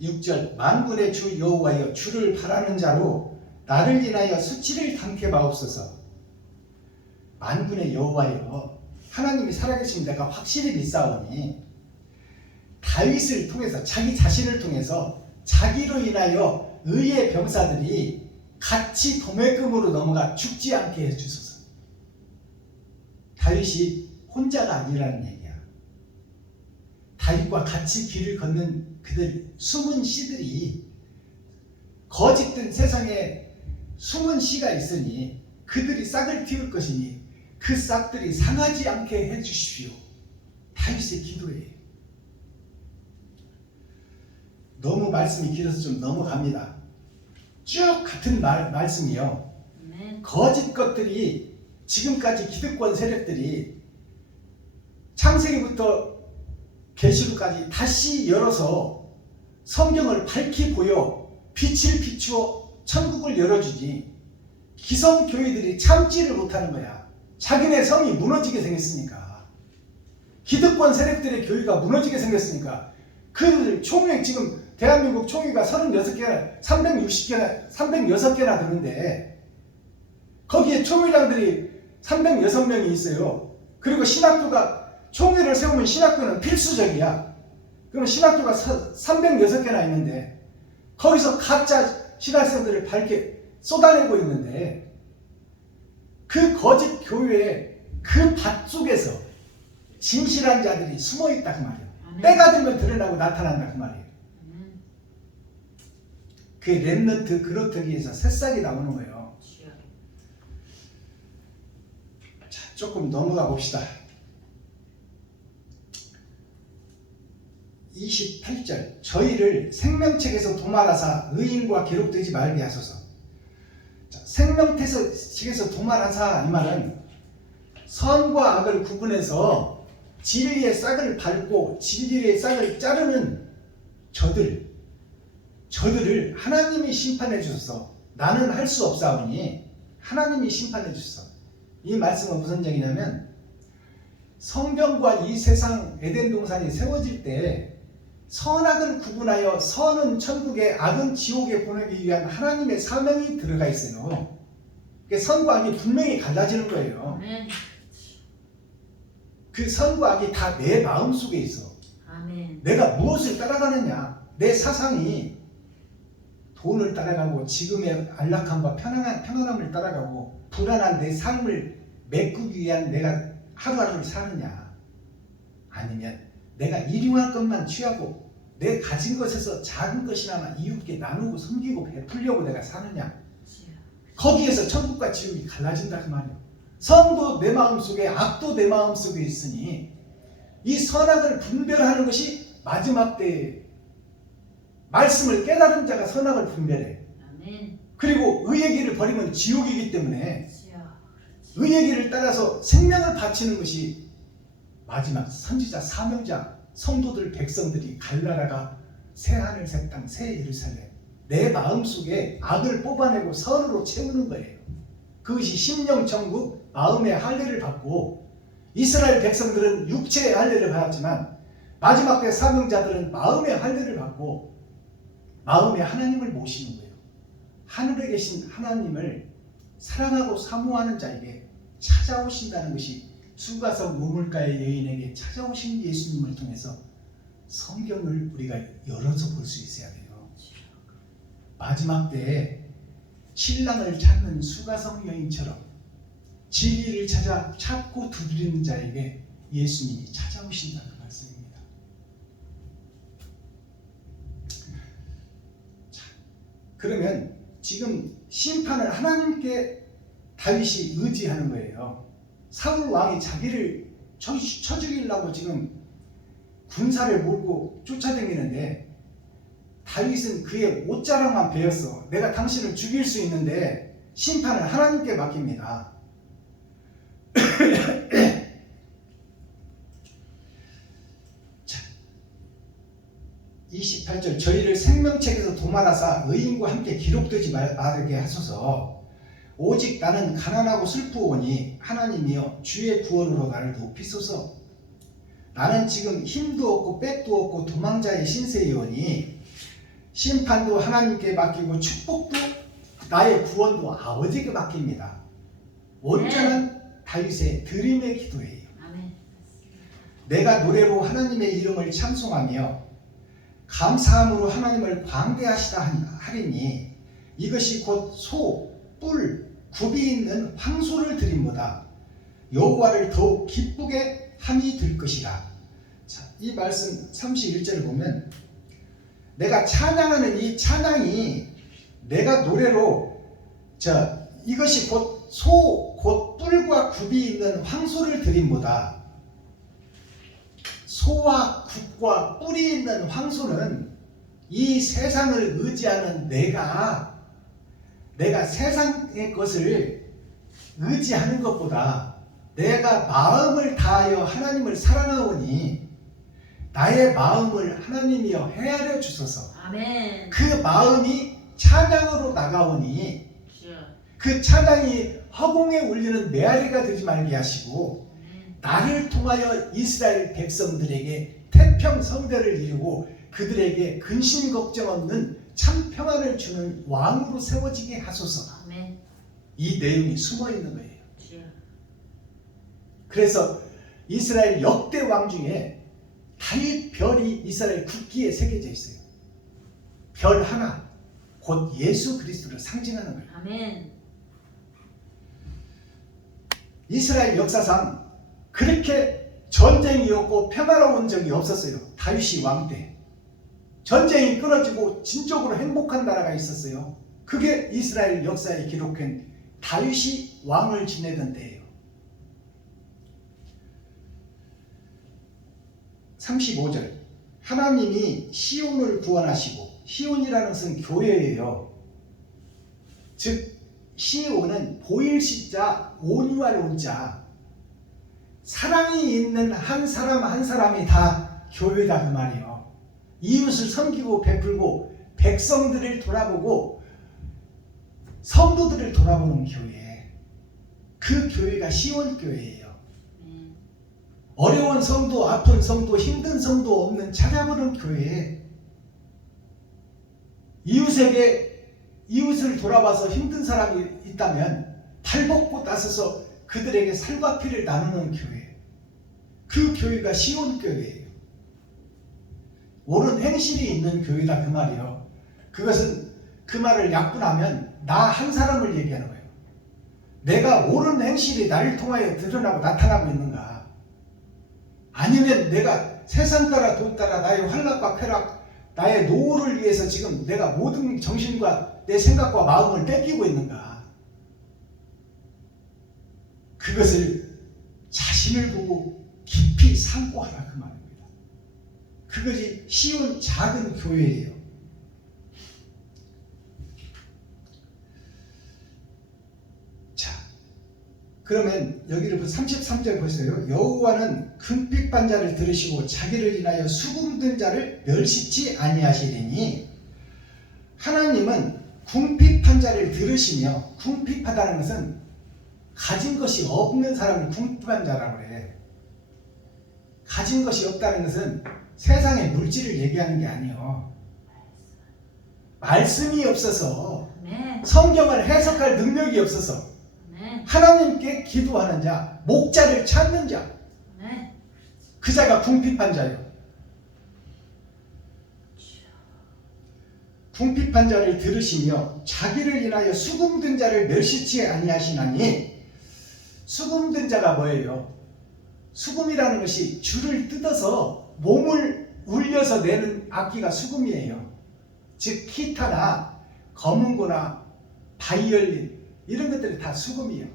(6절) 만군의 주 여호와여 주를 바라는 자로 나를 인하여 수치를 당케 마옵소서. 만군의 여호와여 하나님이 살아계신 내가 확실히 믿사오니 다윗을 통해서 자기 자신을 통해서 자기로 인하여 의의 병사들이 같이 도매금으로 넘어가 죽지 않게 해주소서. 다윗이 혼자가 아니라는 얘기야. 다윗과 같이 길을 걷는 그들 숨은 씨들이 거짓된 세상에 숨은 씨가 있으니 그들이 싹을 틔울 것이니 그 싹들이 상하지 않게 해주십시오. 다윗의 기도예요. 너무 말씀이 길어서 좀 넘어갑니다. 쭉 같은 말씀이요. 거짓 것들이 지금까지 기득권 세력들이 창세기부터 계시록까지 다시 열어서 성경을 밝히 보여 빛을 비추어 천국을 열어주지 기성교회들이 참지를 못하는 거야. 자기네 성이 무너지게 생겼으니까. 기득권 세력들의 교회가 무너지게 생겼으니까 그 총회 지금 대한민국 총회가 36개나 306개나 되는데 거기에 총회장들이 306명이 있어요. 그리고 신학교가 총회를 세우면 신학교는 필수적이야. 그럼 신학교가 306개나 있는데 거기서 가짜 신학생들을 밝게 쏟아내고 있는데 그 거짓 교회의 그 밭 속에서 진실한 자들이 숨어있다 그 말이에요. 때가 되면 드러나고 나타난다 그 말이에요. 그 렘넌트 그렇다기에서 새싹이 나오는 거예요. 자, 조금 넘어가 봅시다. 28절 저희를 생명책에서 도말하사 의인과 기록되지 말게 하소서. 자, 생명책에서 도말하사 이 말은 선과 악을 구분해서 진리의 싹을 밟고 진리의 싹을 자르는 저들을 하나님이 심판해 주셔서 나는 할 수 없사오니 하나님이 심판해 주셔서. 이 말씀은 무슨 얘기냐면 성경과 이 세상 에덴 동산이 세워질 때 선악을 구분하여 선은 천국에 악은 지옥에 보내기 위한 하나님의 사명이 들어가 있어요. 그러니까 선과 악이 분명히 갈라지는 거예요. 그 선과 악이 다 내 마음속에 있어. 내가 무엇을 따라가느냐. 내 사상이 돈을 따라가고 지금의 안락함과 편안함을 따라가고 불안한 내 삶을 메꾸기 위한 내가 하루하루를 사느냐, 아니면 내가 일용할 것만 취하고 내 가진 것에서 작은 것이나마 이웃께 나누고 섬기고 베풀려고 내가 사느냐. 거기에서 천국과 지옥이 갈라진다 그 말이에요. 선도 내 마음속에 악도 내 마음속에 있으니 이 선악을 분별하는 것이 마지막 때에 말씀을 깨달은 자가 선악을 분별해. 그리고 의의 길을 버리면 지옥이기 때문에 의의 길을 따라서 생명을 바치는 것이 마지막 선지자 사명자 성도들 백성들이 갈나라가 새 하늘 새 땅 새 예루살렘 내 마음속에 악을 뽑아내고 선으로 채우는 거예요. 그것이 심령천국 마음의 할례를 받고 이스라엘 백성들은 육체의 할례를 받았지만 마지막 때 사명자들은 마음의 할례를 받고 마음의 하나님을 모시는 거예요. 하늘에 계신 하나님을 사랑하고 사모하는 자에게 찾아오신다는 것이 수가성 우물가의 여인에게 찾아오신 예수님을 통해서 성경을 우리가 열어서 볼 수 있어야 돼요. 마지막 때에 신랑을 찾는 수가성 여인처럼 진리를 찾고 두드리는 자에게 예수님이 찾아오신다는 말씀입니다. 자, 그러면 지금 심판을 하나님께 다윗이 의지하는 거예요. 사울 왕이 자기를 쳐 죽이려고 지금 군사를 몰고 쫓아다니는데 다윗은 그의 옷자락만 베었어. 내가 당신을 죽일 수 있는데 심판을 하나님께 맡깁니다. 28절 저희를 생명책에서 도말하사 의인과 함께 기록되지 말게 하소서. 오직 나는 가난하고 슬프오니 하나님이여 주의 구원으로 나를 높이소서. 나는 지금 힘도 없고 빽도 없고 도망자의 신세이오니 심판도 하나님께 맡기고 축복도 나의 구원도 아버지에게 맡깁니다. 온전한 다윗의 드림의 기도예요. 내가 노래로 하나님의 이름을 찬송하며 감사함으로 하나님을 광대하시다 하리니 이것이 곧 소, 뿔, 굽이 있는 황소를 드림보다 여호와를 더욱 기쁘게 함이 될 것이라. 자, 이 말씀 31절을 보면 내가 찬양하는 이 찬양이 내가 노래로 이것이 곧 소, 곧 뿔과 굽이 있는 황소를 드림보다 소와 굽과 뿔이 있는 황소는 이 세상을 의지하는 내가 세상의 것을 의지하는 것보다 내가 마음을 다하여 하나님을 사랑하오니 나의 마음을 하나님이여 헤아려 주소서. 아멘. 그 마음이 찬양으로 나가오니 그 찬양이 허공에 울리는 메아리가 되지 말게 하시고 나를 통하여 이스라엘 백성들에게 태평성대를 이루고 그들에게 근심 걱정 없는 참 평안을 주는 왕으로 세워지게 하소서. 아멘. 이 내용이 숨어 있는 거예요. 그래서 이스라엘 역대 왕 중에 다윗 별이 이스라엘 국기에 새겨져 있어요. 별 하나, 곧 예수 그리스도를 상징하는 거예요. 아멘. 이스라엘 역사상 그렇게 전쟁이 없고 평화로운 적이 없었어요. 다윗이 왕 때. 전쟁이 끊어지고 진적으로 행복한 나라가 있었어요. 그게 이스라엘 역사에 기록된 다윗이 왕을 지내던 때예요. 35절 하나님이 시온을 구원하시고, 시온이라는 것은 교회예요. 즉 시온은 보일 시자 온유할 온자, 사랑이 있는 한 사람 한 사람이 다 교회다 그 말이에요. 이웃을 섬기고 베풀고 백성들을 돌아보고 성도들을 돌아보는 교회, 그 교회가 시온 교회예요. 어려운 성도, 아픈 성도, 힘든 성도 없는 찾아보는 교회, 이웃을 돌아봐서 힘든 사람이 있다면 발벗고 나서서 그들에게 살과 피를 나누는 교회, 그 교회가 시온 교회예요. 옳은 행실이 있는 교회다 그 말이에요. 그것은 그 말을 약분하면 나 한 사람을 얘기하는 거예요. 내가 옳은 행실이 나를 통하여 드러나고 나타나고 있는가? 아니면 내가 세상 따라 돈 따라 나의 환락과 쾌락, 나의 노후를 위해서 지금 내가 모든 정신과 내 생각과 마음을 뺏기고 있는가? 그것을 자신을 보고 깊이 상고하라 그 말입니다. 그것이 쉬운 작은 교회예요. 자, 그러면 여기를 33절 보세요. 여호와는 금빛반 자를 들으시고 자기를 인하여 수금든 자를 멸시치 아니하시리니, 하나님은 궁핍한 자를 들으시며, 궁핍하다는 것은 가진 것이 없는 사람을 궁핍한 자라고 그래. 가진 것이 없다는 것은 세상의 물질을 얘기하는 게 아니에요. 말씀이 없어서, 성경을 해석할 능력이 없어서 하나님께 기도하는 자, 목자를 찾는 자, 그 자가 궁핍한 자예요. 궁핍한 자를 들으시며 자기를 인하여 수금든 자를 멸시치 아니하시나니, 수금든 자가 뭐예요? 수금이라는 것이 줄을 뜯어서 몸을 울려서 내는 악기가 수금이에요. 즉 기타나 검은고나 바이올린 이런 것들이 다 수금이에요.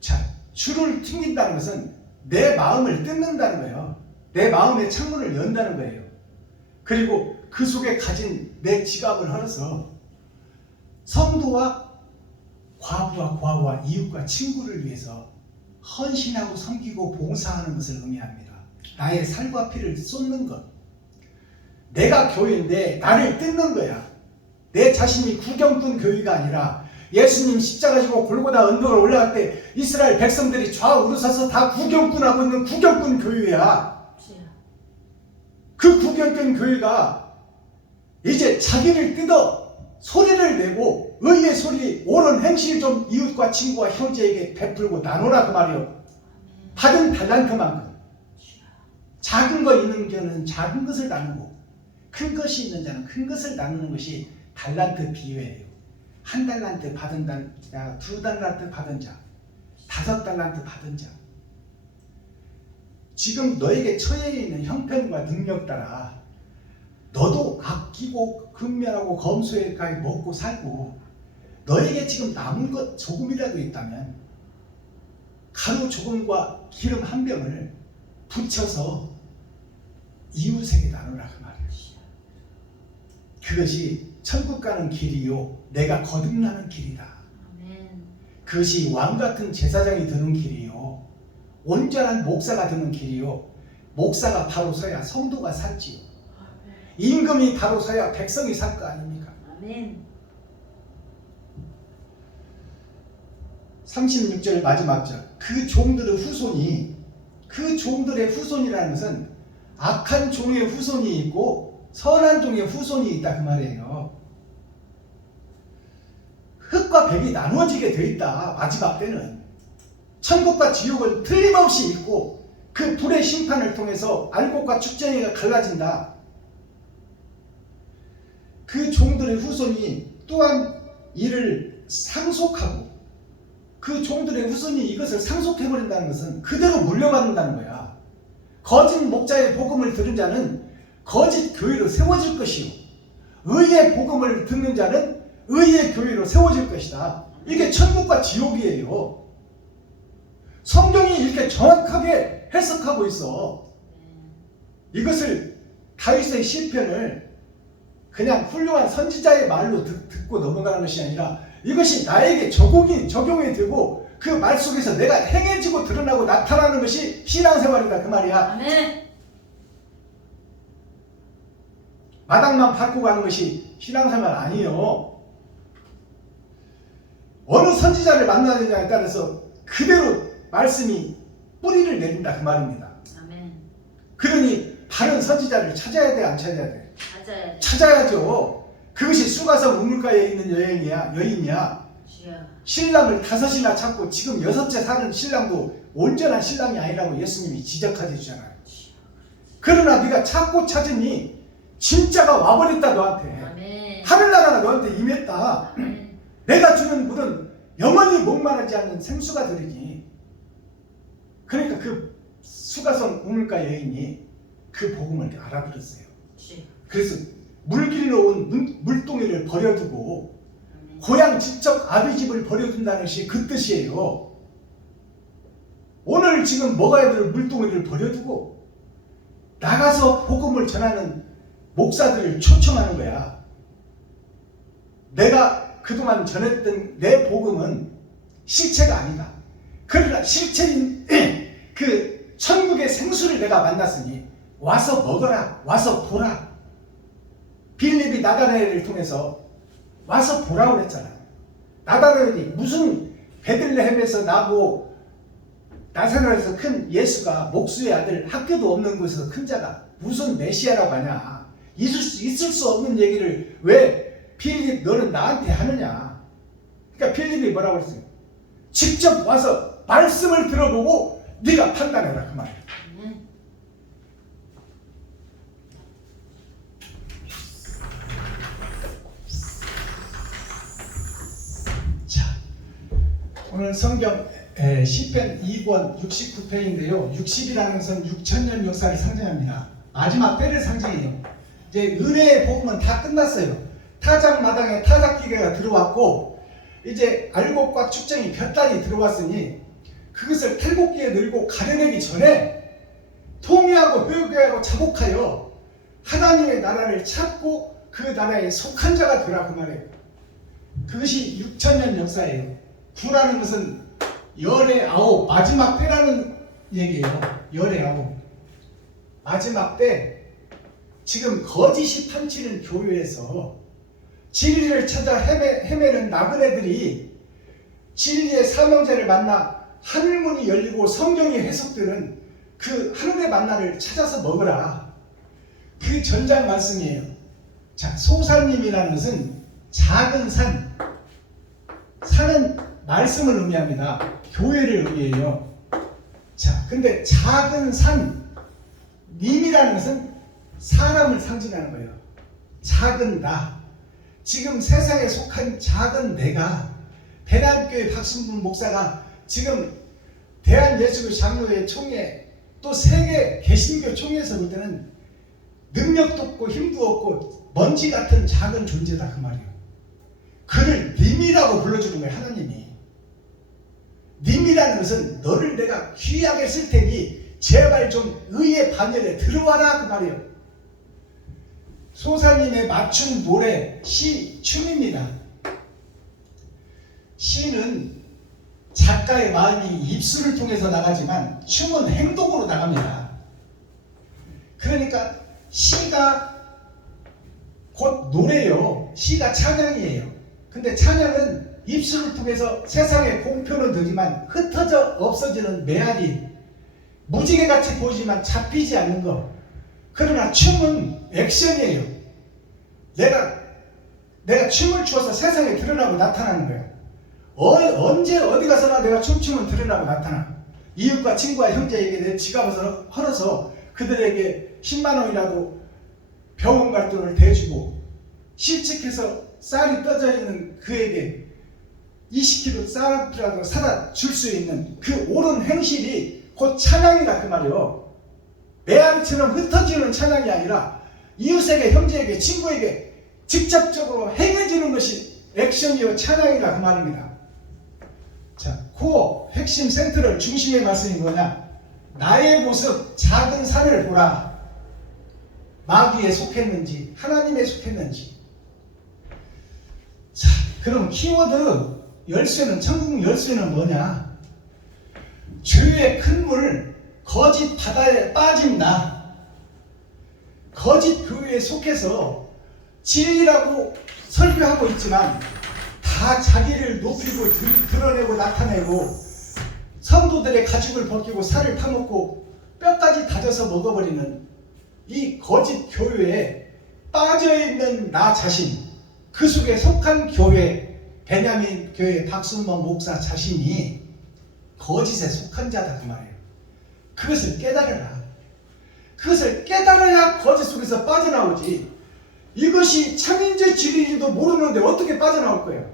자, 줄을 튕긴다는 것은 내 마음을 뜯는다는 거예요. 내 마음의 창문을 연다는 거예요. 그리고 그 속에 가진 내 지갑을 헐어서 성도와 과부와 고아와 이웃과 친구를 위해서 헌신하고 섬기고 봉사하는 것을 의미합니다. 나의 살과 피를 쏟는 것. 내가 교회인데 나를 뜯는 거야. 내 자신이 구경꾼 교회가 아니라, 예수님 십자가 지고 골고다 언덕을 올라갈 때 이스라엘 백성들이 좌우로 서서 다 구경꾼하고 있는 구경꾼 교회야. 그 구경꾼 교회가 이제 자기를 뜯어 소리를 내고 의의 소리, 옳은 행실 좀 이웃과 친구와 형제에게 베풀고 나누라 그 말이요. 받은 달란트만큼. 작은 거 있는 자는 작은 것을 나누고 큰 것이 있는 자는 큰 것을 나누는 것이 달란트 비유예요. 한 달란트 받은 자, 두 달란트 받은 자, 다섯 달란트 받은 자. 지금 너에게 처해 있는 형편과 능력 따라 너도 아끼고 근면하고 검소하게 먹고 살고, 너에게 지금 남은 것 조금이라도 있다면 가루 조금과 기름 한 병을 붙여서 이웃에게 나누라 그 말이에요. 그것이 천국 가는 길이요 내가 거듭나는 길이다. 그것이 왕같은 제사장이 되는 길이요 온전한 목사가 되는 길이요, 목사가 바로 서야 성도가 살지요, 임금이 바로 서야 백성이 살 거 아닙니까? 아멘. 36절 마지막 절. 그 종들의 후손이, 그 종들의 후손이라는 것은 악한 종의 후손이 있고 선한 종의 후손이 있다 그 말이에요. 흙과 백이 나누어지게 돼 있다. 마지막 때는 천국과 지옥은 틀림없이 있고 그 불의 심판을 통해서 알곡과 축쟁이가 갈라진다. 그 종들의 후손이 또한 이를 상속하고, 그 종들의 후손이 이것을 상속해버린다는 것은 그대로 물려받는다는 거야. 거짓 목자의 복음을 들은 자는 거짓 교회로 세워질 것이요, 의의 복음을 듣는 자는 의의 교회로 세워질 것이다. 이게 천국과 지옥이에요. 성경이 이렇게 정확하게 해석하고 있어. 이것을 다윗의 시편을 그냥 훌륭한 선지자의 말로 듣고 넘어가는 것이 아니라, 이것이 나에게 적용이 되고 그 말 속에서 내가 행해지고 드러나고 나타나는 것이 신앙생활이다 그 말이야. 아멘. 마당만 밟고 가는 것이 신앙생활 아니에요. 어느 선지자를 만나느냐에 따라서 그대로 말씀이 뿌리를 내린다 그 말입니다. 아멘. 그러니 바른 선지자를 찾아야 돼, 안 찾아야 돼? 찾아야 돼. 찾아야죠. 그것이 수가성 우물가에 있는 여인이야. 주여. 신랑을 5이나 찾고 지금 6째 사는 신랑도 온전한 신랑이 아니라고 예수님이 지적해 주잖아요. 그러나 네가 찾고 찾으니 진짜가 와버렸다 너한테. 아멘. 하늘나라가 너한테 임했다. 아멘. 내가 주는 물은 영원히 목마르지 않는 생수가 되리니. 그러니까 그 수가성 우물가 여인이 그 복음을 알아들었어요. 주여. 그래서 물 길러 온 물동이를 버려두고 아멘. 고향 직접 아비집을 버려둔다는 것이 그 뜻이에요. 오늘 지금 먹어야 될 물동이를 버려두고 나가서 복음을 전하는 목사들을 초청하는 거야. 내가 그동안 전했던 내 복음은 실체가 아니다. 그러나 실체인 그 천국의 생수를 내가 만났으니 와서 먹어라, 와서 보라. 빌립이 나다나엘을 통해서 와서 보라고 그랬잖아. 나다나엘이 무슨 베들레헴에서 나고 나사렛에서 큰 예수가 목수의 아들, 학교도 없는 곳에서 큰 자가 무슨 메시아라고 하냐. 있을 수 없는 얘기를 왜 빌립 너는 나한테 하느냐. 그러니까 빌립이 뭐라고 그랬어요? 직접 와서 말씀을 들어보고 네가 판단해라 그 말이야. 자, 오늘 성경 시편 2권 69편인데요. 60이라는 것은 6000년 역사를 상징합니다. 마지막 때를 상징해요. 이제 은혜의 복음은 다 끝났어요. 타작마당에 타작기계가 들어왔고 이제 알곡과 축정이 몇 달이 들어왔으니 그것을 탈곡기에 넣고 가려내기 전에 통회하고 회개하고 자복하여 하나님의 나라를 찾고 그 나라에 속한 자가 되라 그 말이에요. 그것이 6000년 역사예요. 구라는 것은 열의 아홉, 마지막 때라는 얘기예요. 열의 아홉. 마지막 때 지금 거짓이 판치는 교회에서 진리를 찾아 헤매는 나그네들이 진리의 사명자를 만나 하늘문이 열리고 성경이 해석되는 그 하늘의 만나를 찾아서 먹으라. 그 전장 말씀이에요. 자, 소산님이라는 것은 작은 산. 산은 말씀을 의미합니다. 교회를 의미해요. 자, 근데 작은 산, 님이라는 것은 사람을 상징하는 거예요. 작은 나. 지금 세상에 속한 작은 내가 대남교회 박순분 목사가 지금 대한예수교 장로회 총회 또 세계 개신교 총회에서 볼 때는 능력도 없고 힘도 없고 먼지 같은 작은 존재다 그 말이에요. 그를 님이라고 불러주는 거예요. 하나님이. 님이라는 것은 너를 내가 귀하게 쓸 테니 제발 좀 의의 반열에 들어와라 그 말이에요. 소사님의 맞춤 노래 시 춤입니다. 시는 작가의 마음이 입술을 통해서 나가지만 춤은 행동으로 나갑니다. 그러니까 시가 곧 노래요. 시가 찬양이에요. 근데 찬양은 입술을 통해서 세상에 공표는 되지만 흩어져 없어지는 메아리, 무지개같이 보이지만 잡히지 않는 것. 그러나 춤은 액션이에요. 내가 춤을 추어서 세상에 드러나고 나타나는 거예요. 언제 어디 가서나 내가 춤추면 드러나고 나타나. 이웃과 친구와 형제에게 내 지갑을 헐어서 그들에게 10만 원이라도 병원 갈 돈을 대주고 실직해서 쌀이 떠져 있는 그에게 20kg 쌀이라도 사다 줄 수 있는 그 옳은 행실이 곧 찬양이다 그 말이요. 메아리처럼 흩어지는 찬양이 아니라 이웃에게, 형제에게, 친구에게 직접적으로 행해지는 것이 액션이요 찬양이다 그 말입니다. 자, 코어 핵심 센트럴 중심의 말씀이 뭐냐? 나의 모습 작은 산을 보라. 마귀에 속했는지 하나님에 속했는지. 자, 그럼 키워드 열쇠는, 천국 열쇠는 뭐냐? 죄의 큰 물 거짓 바다에 빠진 나, 거짓 교회에 속해서 진리라고 설교하고 있지만 다 자기를 높이고 드러내고 나타내고 성도들의 가죽을 벗기고 살을 타먹고 뼈까지 다져서 먹어버리는 이 거짓 교회에 빠져있는 나 자신, 그 속에 속한 교회, 베냐민 교회 박순범 목사 자신이 거짓에 속한 자다 그 말이에요. 그것을 깨달아라. 그것을 깨달아야 거짓 속에서 빠져나오지. 이것이 참인지 진리인지도 모르는데 어떻게 빠져나올 거예요?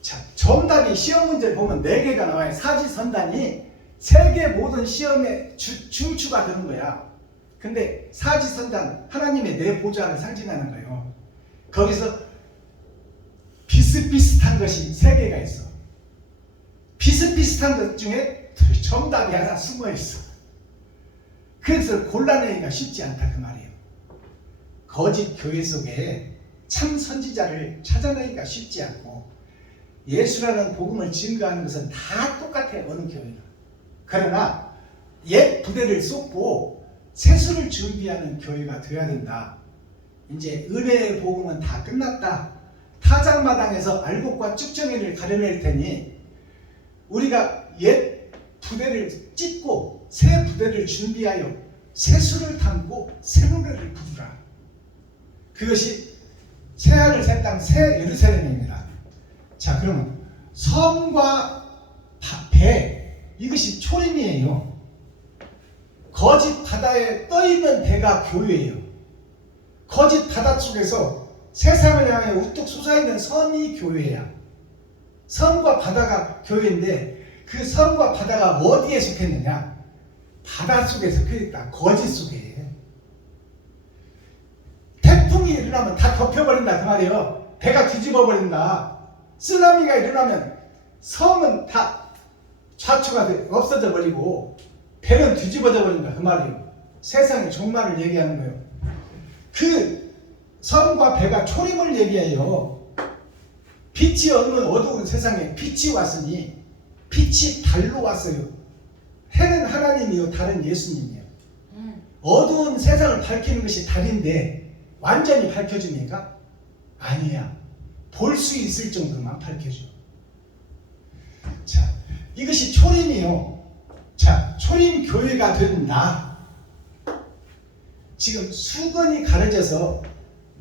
자, 정답이 시험 문제 보면 4개가 나와요. 사지선단이 세계 모든 시험의 중추가 되는 거야. 근데 사지선단, 하나님의 내 보좌를 상징하는 거예요. 거기서 비슷비슷한 것이 3개가 있어. 비슷비슷한 것 중에 정답이 하나 숨어 있어. 그래서 골라내기가 쉽지 않다 그 말이에요. 거짓 교회 속에 참 선지자를 찾아내기가 쉽지 않고 예수라는 복음을 증거하는 것은 다 똑같아, 어느 교회나. 그러나 옛 부대를 쏟고 새수를 준비하는 교회가 되어야 된다. 이제 은혜의 복음은 다 끝났다. 타작마당에서 알곡과 쭉정이를 가려낼 테니 우리가 옛 부대를 찢고 새 부대를 준비하여 새수를 담고 새 노래를 부르라. 그것이 새하늘 새 땅 새 예루살렘입니다. 자, 그러면 섬과 배, 이것이 초림이에요. 거짓 바다에 떠있는 배가 교회예요. 거짓 바다 속에서 세상을 향해 우뚝 솟아있는 섬이 교회야. 섬과 바다가 교회인데 그 섬과 바다가 어디에 속했느냐? 바다 속에 속해있다. 거짓 속에. 태풍이 일어나면 다 덮여버린다 그 말이에요. 배가 뒤집어버린다. 쓰나미가 일어나면 섬은 다 좌초가 없어져 버리고 배는 뒤집어져 버린다 그 말이에요. 세상의 종말을 얘기하는 거예요. 그 섬과 배가 초림을 얘기해요. 빛이 없는 어두운 세상에 빛이 왔으니 빛이 달로 왔어요. 해는 하나님이요 달은 예수님이에요. 어두운 세상을 밝히는 것이 달인데 완전히 밝혀줍니까? 아니야. 볼 수 있을 정도만 밝혀줘. 자, 이것이 초림이요. 자, 초림 교회가 된다. 지금 수건이 가려져서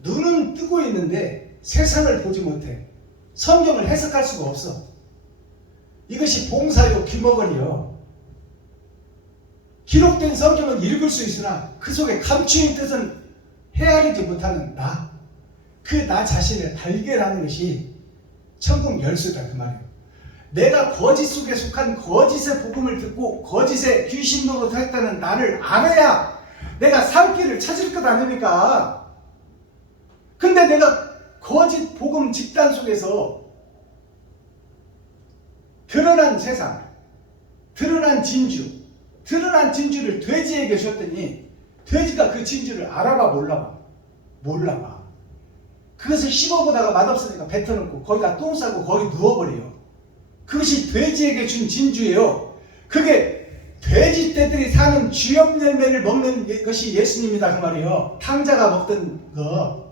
눈은 뜨고 있는데 세상을 보지 못해. 성경을 해석할 수가 없어. 이것이 봉사요 귀머거리요. 기록된 성경은 읽을 수 있으나 그 속에 감추인 뜻은 헤아리지 못하는 나. 그 나 자신을 발견하는 것이 천국 열쇠다 그 말이에요. 내가 거짓 속에 속한 거짓의 복음을 듣고 거짓의 귀신 노릇했다는 나를 알아야 내가 살 길을 찾을 것 아닙니까? 근데 내가 거짓 복음 집단 속에서 드러난 세상, 드러난 진주를 돼지에게 줬더니 돼지가 그 진주를 알아봐 몰라봐. 그것을 씹어보다가 맛없으니까 뱉어놓고 거기다 똥 싸고 거기 누워버려요. 그것이 돼지에게 준 진주예요. 그게 돼지 떼들이 사는 쥐염 열매를 먹는 것이 예수님이다 그 말이에요. 탕자가 먹던 거.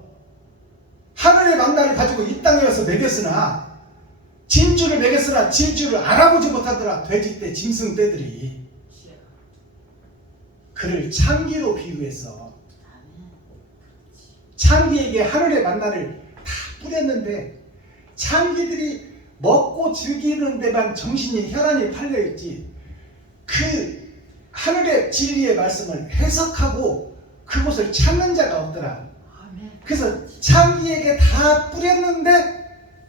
하늘의 만나를 가지고 이 땅에 와서 먹였으나 진주를 먹였으나 진주를 알아보지 못하더라. 돼지 떼 짐승 떼들이. 그를 창기로 비유해서 창기에게 하늘의 만나를 다 뿌렸는데 창기들이 먹고 즐기는 데만 정신이 혈안이 팔려있지 그 하늘의 진리의 말씀을 해석하고 그곳을 찾는 자가 없더라. 그래서 창기에게 다 뿌렸는데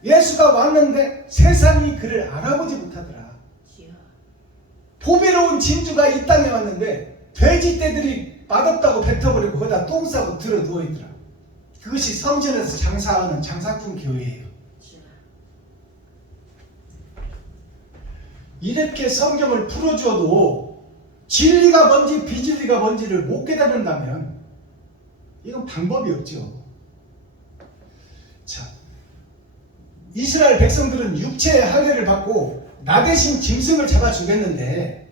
예수가 왔는데 세상이 그를 알아보지 못하더라. 보배로운 진주가 이 땅에 왔는데 돼지 떼들이 맛없다고 뱉어버리고 거기다 똥 싸고 들어 누워있더라. 그것이 성전에서 장사하는 장사꾼 교회예요. 이렇게 성경을 풀어줘도 진리가 뭔지 비진리가 뭔지를 못 깨달은다면 이건 방법이 없죠. 자, 이스라엘 백성들은 육체의 할례를 받고 나 대신 짐승을 잡아 주겠는데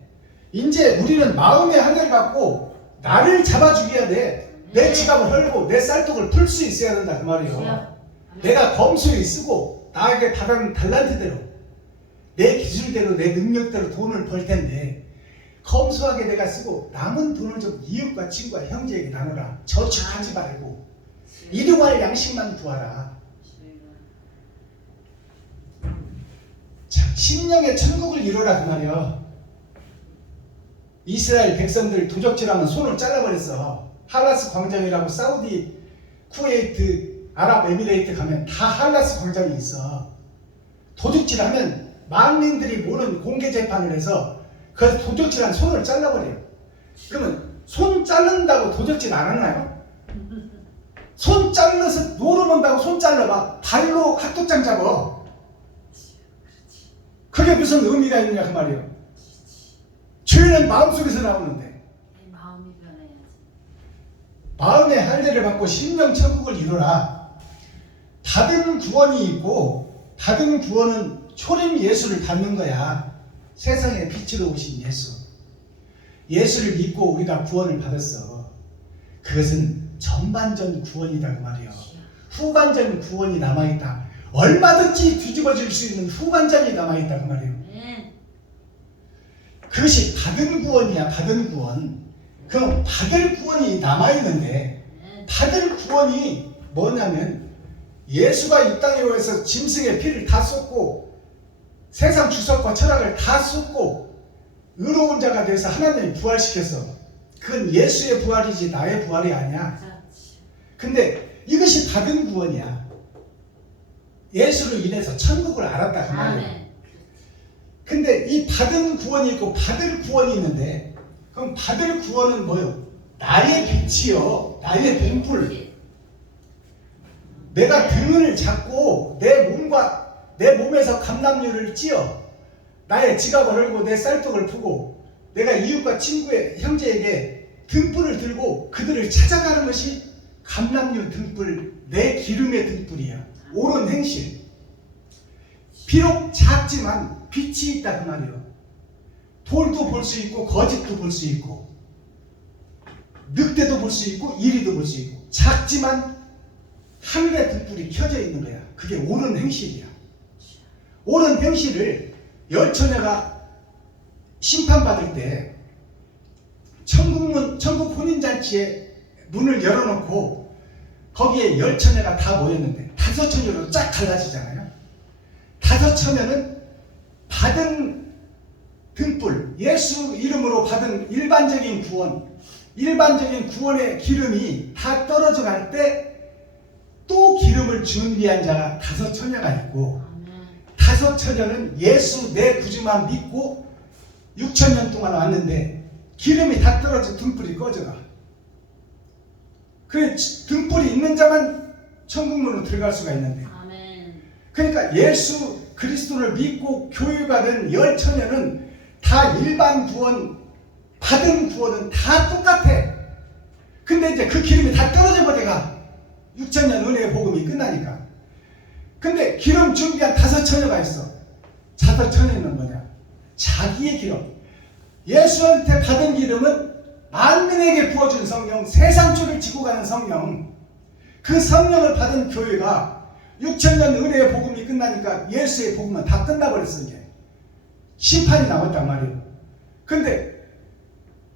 이제 우리는 마음의 할례를 받고 나를 잡아 죽여야 돼. 내 지갑을 헐고 내 쌀떡을 풀 수 있어야 된다 그 말이에요. 내가 검소히 쓰고 나에게 받은 달란트대로 내 기술대로 내 능력대로 돈을 벌 텐데 검소하게 내가 쓰고 남은 돈을 좀 이웃과 친구와 형제에게 나누라. 저축하지 말고 일용할 양식만 구하라. 자, 심령의 천국을 이루라 그 말이야. 이스라엘 백성들 도적질하면 손을 잘라버렸어. 할라스 광장이라고 사우디, 쿠웨이트, 아랍에미레이트 가면 다 할라스 광장이 있어. 도둑질하면 만민들이 모는 공개 재판을 해서 그 도적질한 손을 잘라버려요. 그러면 손 자른다고 도적질 안 하나요? 손 잘라서 노름한다고 손 잘라봐. 발로 핫도장 잡아. 그게 무슨 의미가 있느냐 그 말이에요. 죄는 마음속에서 나오는데 마음의 할례를 받고 심령 천국을 이루라. 받은 구원이 있고 받은 구원은 초림 예수를 받는 거야. 세상에 빛으로 오신 예수. 예수를 믿고 우리가 구원을 받았어. 그것은 전반전 구원이다 그 말이야. 후반전 구원이 남아있다. 얼마든지 뒤집어질 수 있는 후반전이 남아있다 그 말이에요. 그것이 받은 구원이야. 받은 구원. 그럼 받을 구원이 남아있는데 받을 구원이 뭐냐면 예수가 이 땅에 오셔서 짐승의 피를 다 쏟고 세상 주석과 철학을 다 쏟고 의로운 자가 돼서 하나님이 부활시켰어. 그건 예수의 부활이지 나의 부활이 아니야. 근데 이것이 받은 구원이야. 예수로 인해서 천국을 알았다 그 말이야. 근데 이 받은 구원이 있고 받을 구원이 있는데 그럼 받을 구원은 뭐요? 나의 빛이요. 나의 등불. 내가 등을 잡고 내 몸에서 감람류를 찧어 나의 지갑을 열고 내 쌀떡을 푸고 내가 이웃과 친구의 형제에게 등불을 들고 그들을 찾아가는 것이 감람류 등불, 내 기름의 등불이야. 옳은 행실. 비록 작지만 빛이 있다 그 말이에요. 돌도 볼 수 있고 거짓도 볼 수 있고 늑대도 볼 수 있고 이리도 볼 수 있고 작지만 하늘의 등불이 켜져 있는 거야. 그게 옳은 행실이야. 옳은 행실을 열처녀가 심판받을 때 천국 혼인잔치에 문을 열어놓고 거기에 열처녀가 다 모였는데 다섯 처녀로 쫙 갈라지잖아요. 다섯 처녀는 받은 등불, 예수 이름으로 받은 일반적인 구원의 기름이 다 떨어져 갈 때 또 기름을 준비한 자가 다섯 처녀가 있고 다섯 처녀는 예수 내 구주만 믿고 6,000년 동안 왔는데 기름이 다 떨어져 등불이 꺼져가. 그 등불이 있는 자만 천국문으로 들어갈 수가 있는데 그러니까 예수 그리스도를 믿고 교회가 된 열처녀는 다 일반 구원 받은 구원은 다 똑같아. 근데 이제 그 기름이 다 떨어져 버려가 6,000년 은혜의 복음이 끝나니까. 근데 기름 준비한 다섯 처녀가 있어. 다섯 처녀는 뭐냐? 자기의 기름. 예수한테 받은 기름은 만민에게 부어준 성령, 세상초를 지고 가는 성령. 그 성령을 받은 교회가 6,000년 은혜의 복음이 끝나니까 예수의 복음은 다 끝나버렸어. 이제 심판이 남았단 말이에요. 근데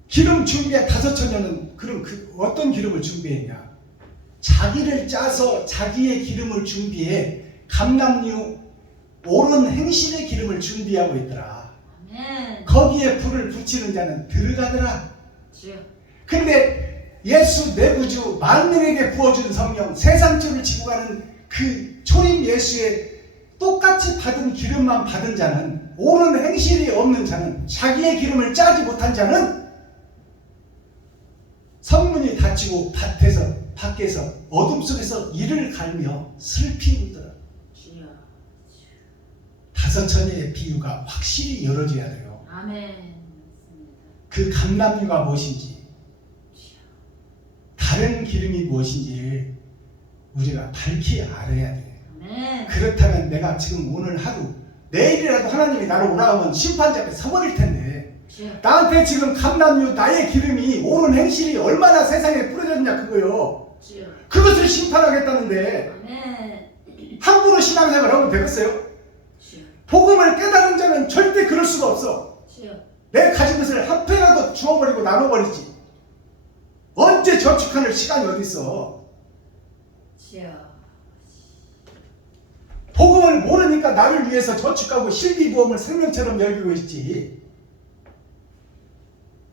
기름 준비한 다섯 처녀는 그럼 어떤 기름을 준비했냐? 자기를 짜서 자기의 기름을 준비해 감람류 옳은 행실의 기름을 준비하고 있더라. 거기에 불을 붙이는 자는 들어가더라. 근데 예수 내 구주 만민에게 부어준 성령 세상초를 지고 가는 그 초림 예수의 똑같이 받은 기름만 받은 자는 옳은 행실이 없는 자는 자기의 기름을 짜지 못한 자는 성문이 닫히고 밖에서 어둠 속에서 이를 갈며 슬피 울더라. 다섯 처녀의 비유가 확실히 열어져야 돼요. 그 감람류가 무엇인지 다른 기름이 무엇인지 우리가 밝히 알아야 돼. 그렇다면 내가 지금 오늘 하루 내일이라도 하나님이 나를 오라하면 심판자 앞에 서버릴 텐데 나한테 지금 감람류 나의 기름이 옳은 행실이 얼마나 세상에 뿌려졌냐 그거요. 그것을 심판하겠다는데 함부로 신앙생활 하면 되겠어요? 복음을 깨달은 자는 절대 그럴 수가 없어. 내 가진 것을 한 푼이라도 주워버리고 나눠버리지. 언제 저축할 시간이 어디 있어? 복음을 모르니까 나를 위해서 저축하고 실비보험을 생명처럼 열기고 있지.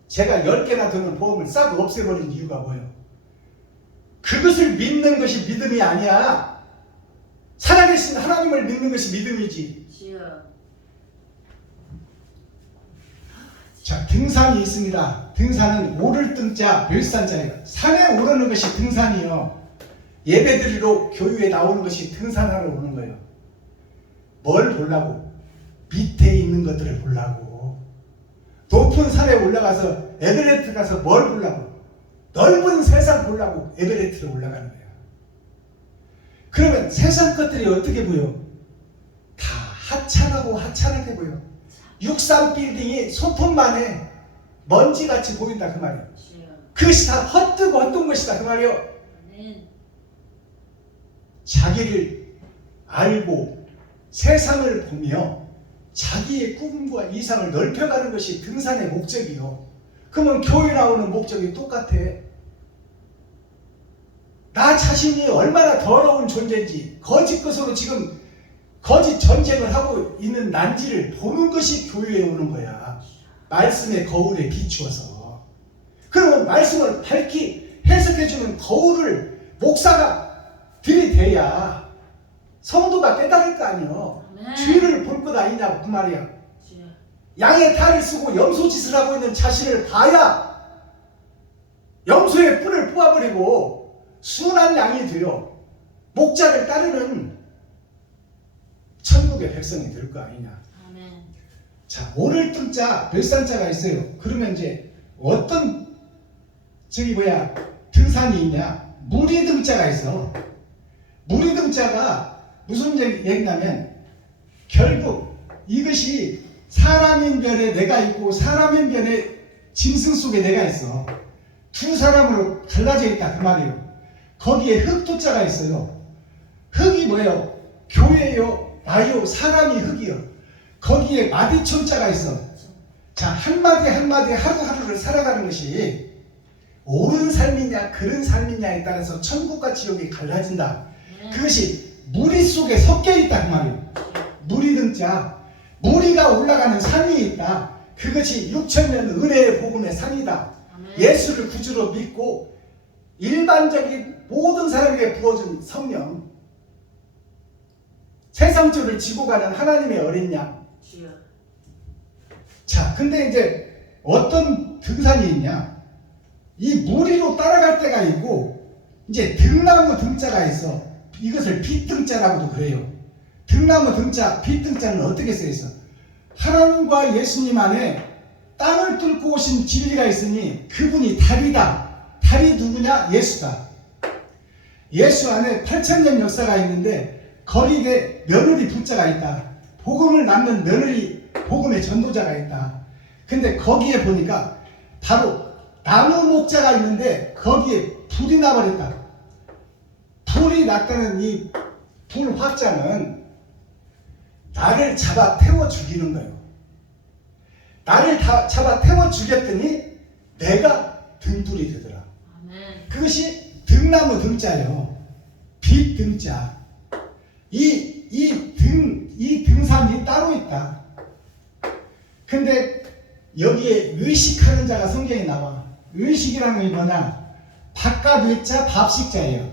제가 10개나 드는 보험을 싹 없애버린 이유가 뭐예요? 그것을 믿는 것이 믿음이 아니야. 살아계신 하나님을 믿는 것이 믿음이지. 자, 등산이 있습니다. 등산은 오를 등자, 멸산자예요. 산에 오르는 것이 등산이요. 예배드리러 교회에 나오는 것이 등산하러 오는 거예요. 뭘 보려고? 밑에 있는 것들을 보려고. 높은 산에 올라가서 에베레스트 가서 뭘 보려고? 넓은 세상 보려고 에베레스트로 올라가는 거예요. 그러면 세상 것들이 어떻게 보여? 다 하찮하고 하찮게 보여. 63 빌딩이 소품만에 먼지같이 보인다 그 말이에요. 그것이 다 헛되고 헛된 것이다 그 말이에요. 자기를 알고 세상을 보며 자기의 꿈과 이상을 넓혀가는 것이 등산의 목적이요. 그러면 교회 나오는 목적이 똑같아. 나 자신이 얼마나 더러운 존재인지 거짓 것으로 지금 거짓 전쟁을 하고 있는 난지를 보는 것이 교회에 오는 거야. 말씀의 거울에 비추어서. 그러면 말씀을 밝히 해석해주는 거울을 목사가 들이대야 성도가 깨달을 거 아니요. 죄를 볼 것 아니냐고 그 말이야. 양의 탈을 쓰고 염소짓을 하고 있는 자신을 봐야 염소의 뿔을 뽑아버리고 순한 양이 되어 목자를 따르는 천국의 백성이 될 거 아니냐. 아멘. 자, 오를 등자, 별산자가 있어요. 그러면 이제 어떤 등산이 있냐? 무리 등자가 있어. 무리 등자가 무슨 얘기냐면 결국 이것이 사람인 변에 내가 있고 사람인 변에 짐승 속에 내가 있어. 두 사람으로 갈라져 있다 그 말이에요. 거기에 흙도자가 있어요. 흙이 뭐예요? 교회요, 나요, 사람이 흙이요. 거기에 마디촌자가 있어. 자, 한마디 한마디 하루하루를 살아가는 것이 옳은 삶이냐 그른 삶이냐에 따라서 천국과 지옥이 갈라진다. 그것이 무리 속에 섞여 있다 그 말이에요. 무리 등자, 무리가 올라가는 산이 있다. 그것이 6천년 은혜의 복음의 산이다. 예수를 구주로 믿고 일반적인 모든 사람에게 부어준 성령, 세상줄을 지고 가는 하나님의 어린 양. 자, 근데 이제 어떤 등산이 있냐? 이 무리로 따라갈 때가 있고 이제 등나무 등자가 있어. 이것을 빛등자라고도 그래요. 등나무 등자, 빛등자는 어떻게 쓰여있어? 하나님과 예수님 안에 땅을 뚫고 오신 진리가 있으니 그분이 달이다. 달이 누구냐? 예수다. 예수 안에 8,000년 역사가 있는데 거리에 며느리 붙자가 있다. 복음을 낳는 며느리, 복음의 전도자가 있다. 근데 거기에 보니까 바로 나무 목자가 있는데 거기에 불이 나버렸다. 불이 났다는 이 불 화자는 나를 잡아 태워 죽이는 거예요. 나를 잡아 태워 죽였더니 내가 등불이 되더라. 아멘. 그것이 등나무 등자예요. 빛 등자. 이 등산이 따로 있다. 근데 여기에 의식하는 자가 성경에 나와. 의식이라는 게 뭐냐? 바깥 외자 밥식자예요.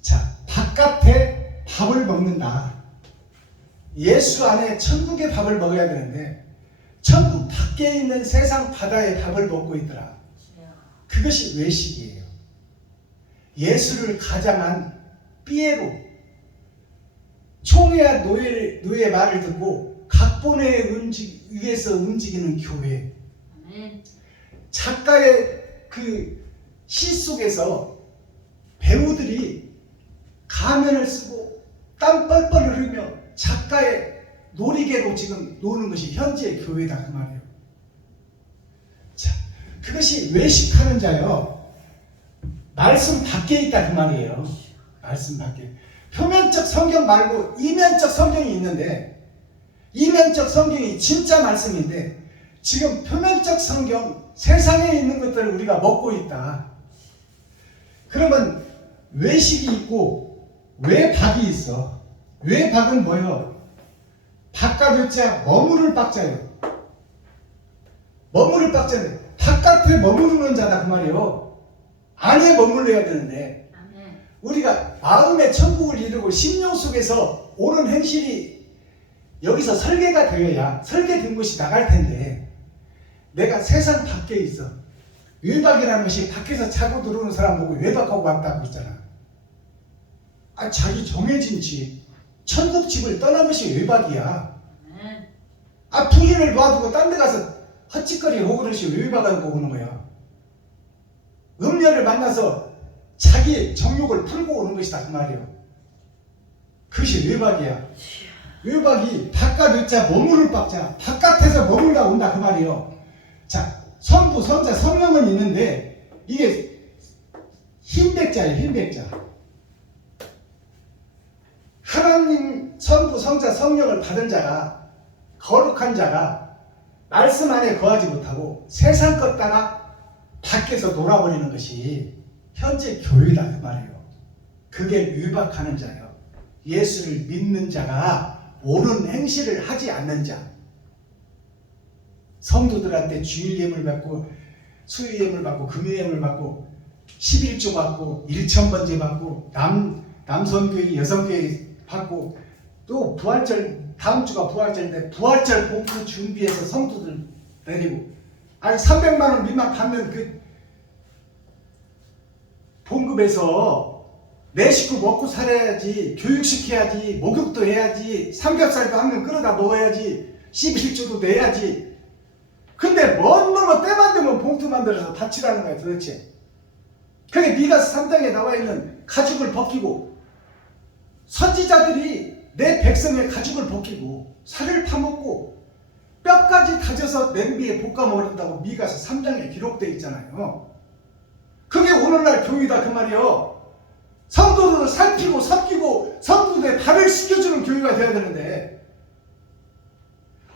자, 바깥에 밥을 먹는다. 예수 안에 천국의 밥을 먹어야 되는데 천국 밖에 있는 세상 바다의 밥을 먹고 있더라. 그것이 외식이에요. 예수를 가장한 삐에로, 총회와 노예의 말을 듣고 각본에 의해서 움직이는 교회. 작가의 그 시 속에서 배우들이 가면을 쓰고 땀 뻘뻘 흘리며 작가의 놀이개로 지금 노는 것이 현재의 교회다 그 말이에요. 자, 그것이 외식하는 자요. 말씀 밖에 있다 그 말이에요. 말씀 밖에. 표면적 성경 말고 이면적 성경이 있는데 이면적 성경이 진짜 말씀인데 지금 표면적 성경 세상에 있는 것들을 우리가 먹고 있다. 그러면 외식이 있고 외박이 있어. 외박은 뭐예요? 바깥자 머무를 박자예요. 머무를 박자는 바깥에 머무르는 자다 그 말이에요. 안에 머물러야 되는데 우리가 마음의 천국을 이루고 심령 속에서 옳은 행실이 여기서 설계가 되어야 설계된 것이 나갈 텐데 내가 세상 밖에 있어. 외박이라는 것이 밖에서 차고 들어오는 사람 보고 외박하고 왔다고 했잖아. 아, 자기 정해진 집, 천국 집을 떠난 것이 외박이야. 아, 부인을 놔두고 딴 데 가서 헛짓거리 하고 그러시 외박하고 오는 거야. 음녀를 만나서 자기 정욕을 풀고 오는 것이다 그 말이에요. 그것이 외박이야. 외박이 바깥 의자 머무를 박자, 바깥에서 머물다 온다 그 말이에요. 자, 성부, 성자, 성령은 있는데 이게 흰백자예요. 흰백자. 하나님 성부, 성자, 성령을 받은 자가, 거룩한 자가 말씀 안에 거하지 못하고 세상 것 따라 밖에서 놀아버리는 것이 현재 교회다 그 말이에요. 그게 위박하는 자예요. 예수를 믿는 자가 옳은 행실을 하지 않는 자. 성도들한테 주일 예물 받고 수요 예물 받고 금요 예물 받고 11조 받고 1,000번째 받고 남성교회 여성교회 받고 또 부활절 다음 주가 부활절인데 부활절 봉투 준비해서 성도들 내리고 아니 300만 원 미만 받는 그 봉급에서 내 식구 먹고 살아야지, 교육시켜야지, 목욕도 해야지, 삼겹살도 한 번 끓여다 먹어야지, 11조도 내야지. 근데 뭔 놈은 때만 되면 봉투 만들어서 바치라는 거야 도대체. 그게 미가서 3장에 나와 있는 가죽을 벗기고 선지자들이 내 백성의 가죽을 벗기고 살을 파먹고 뼈까지 다져서 냄비에 볶아 먹는다고 미가서 3장에 기록되어 있잖아요. 그게 오늘날 교회다 그 말이요. 성도들을 살피고 섭기고 성도들의 발을 씻겨주는 교회가 되어야 되는데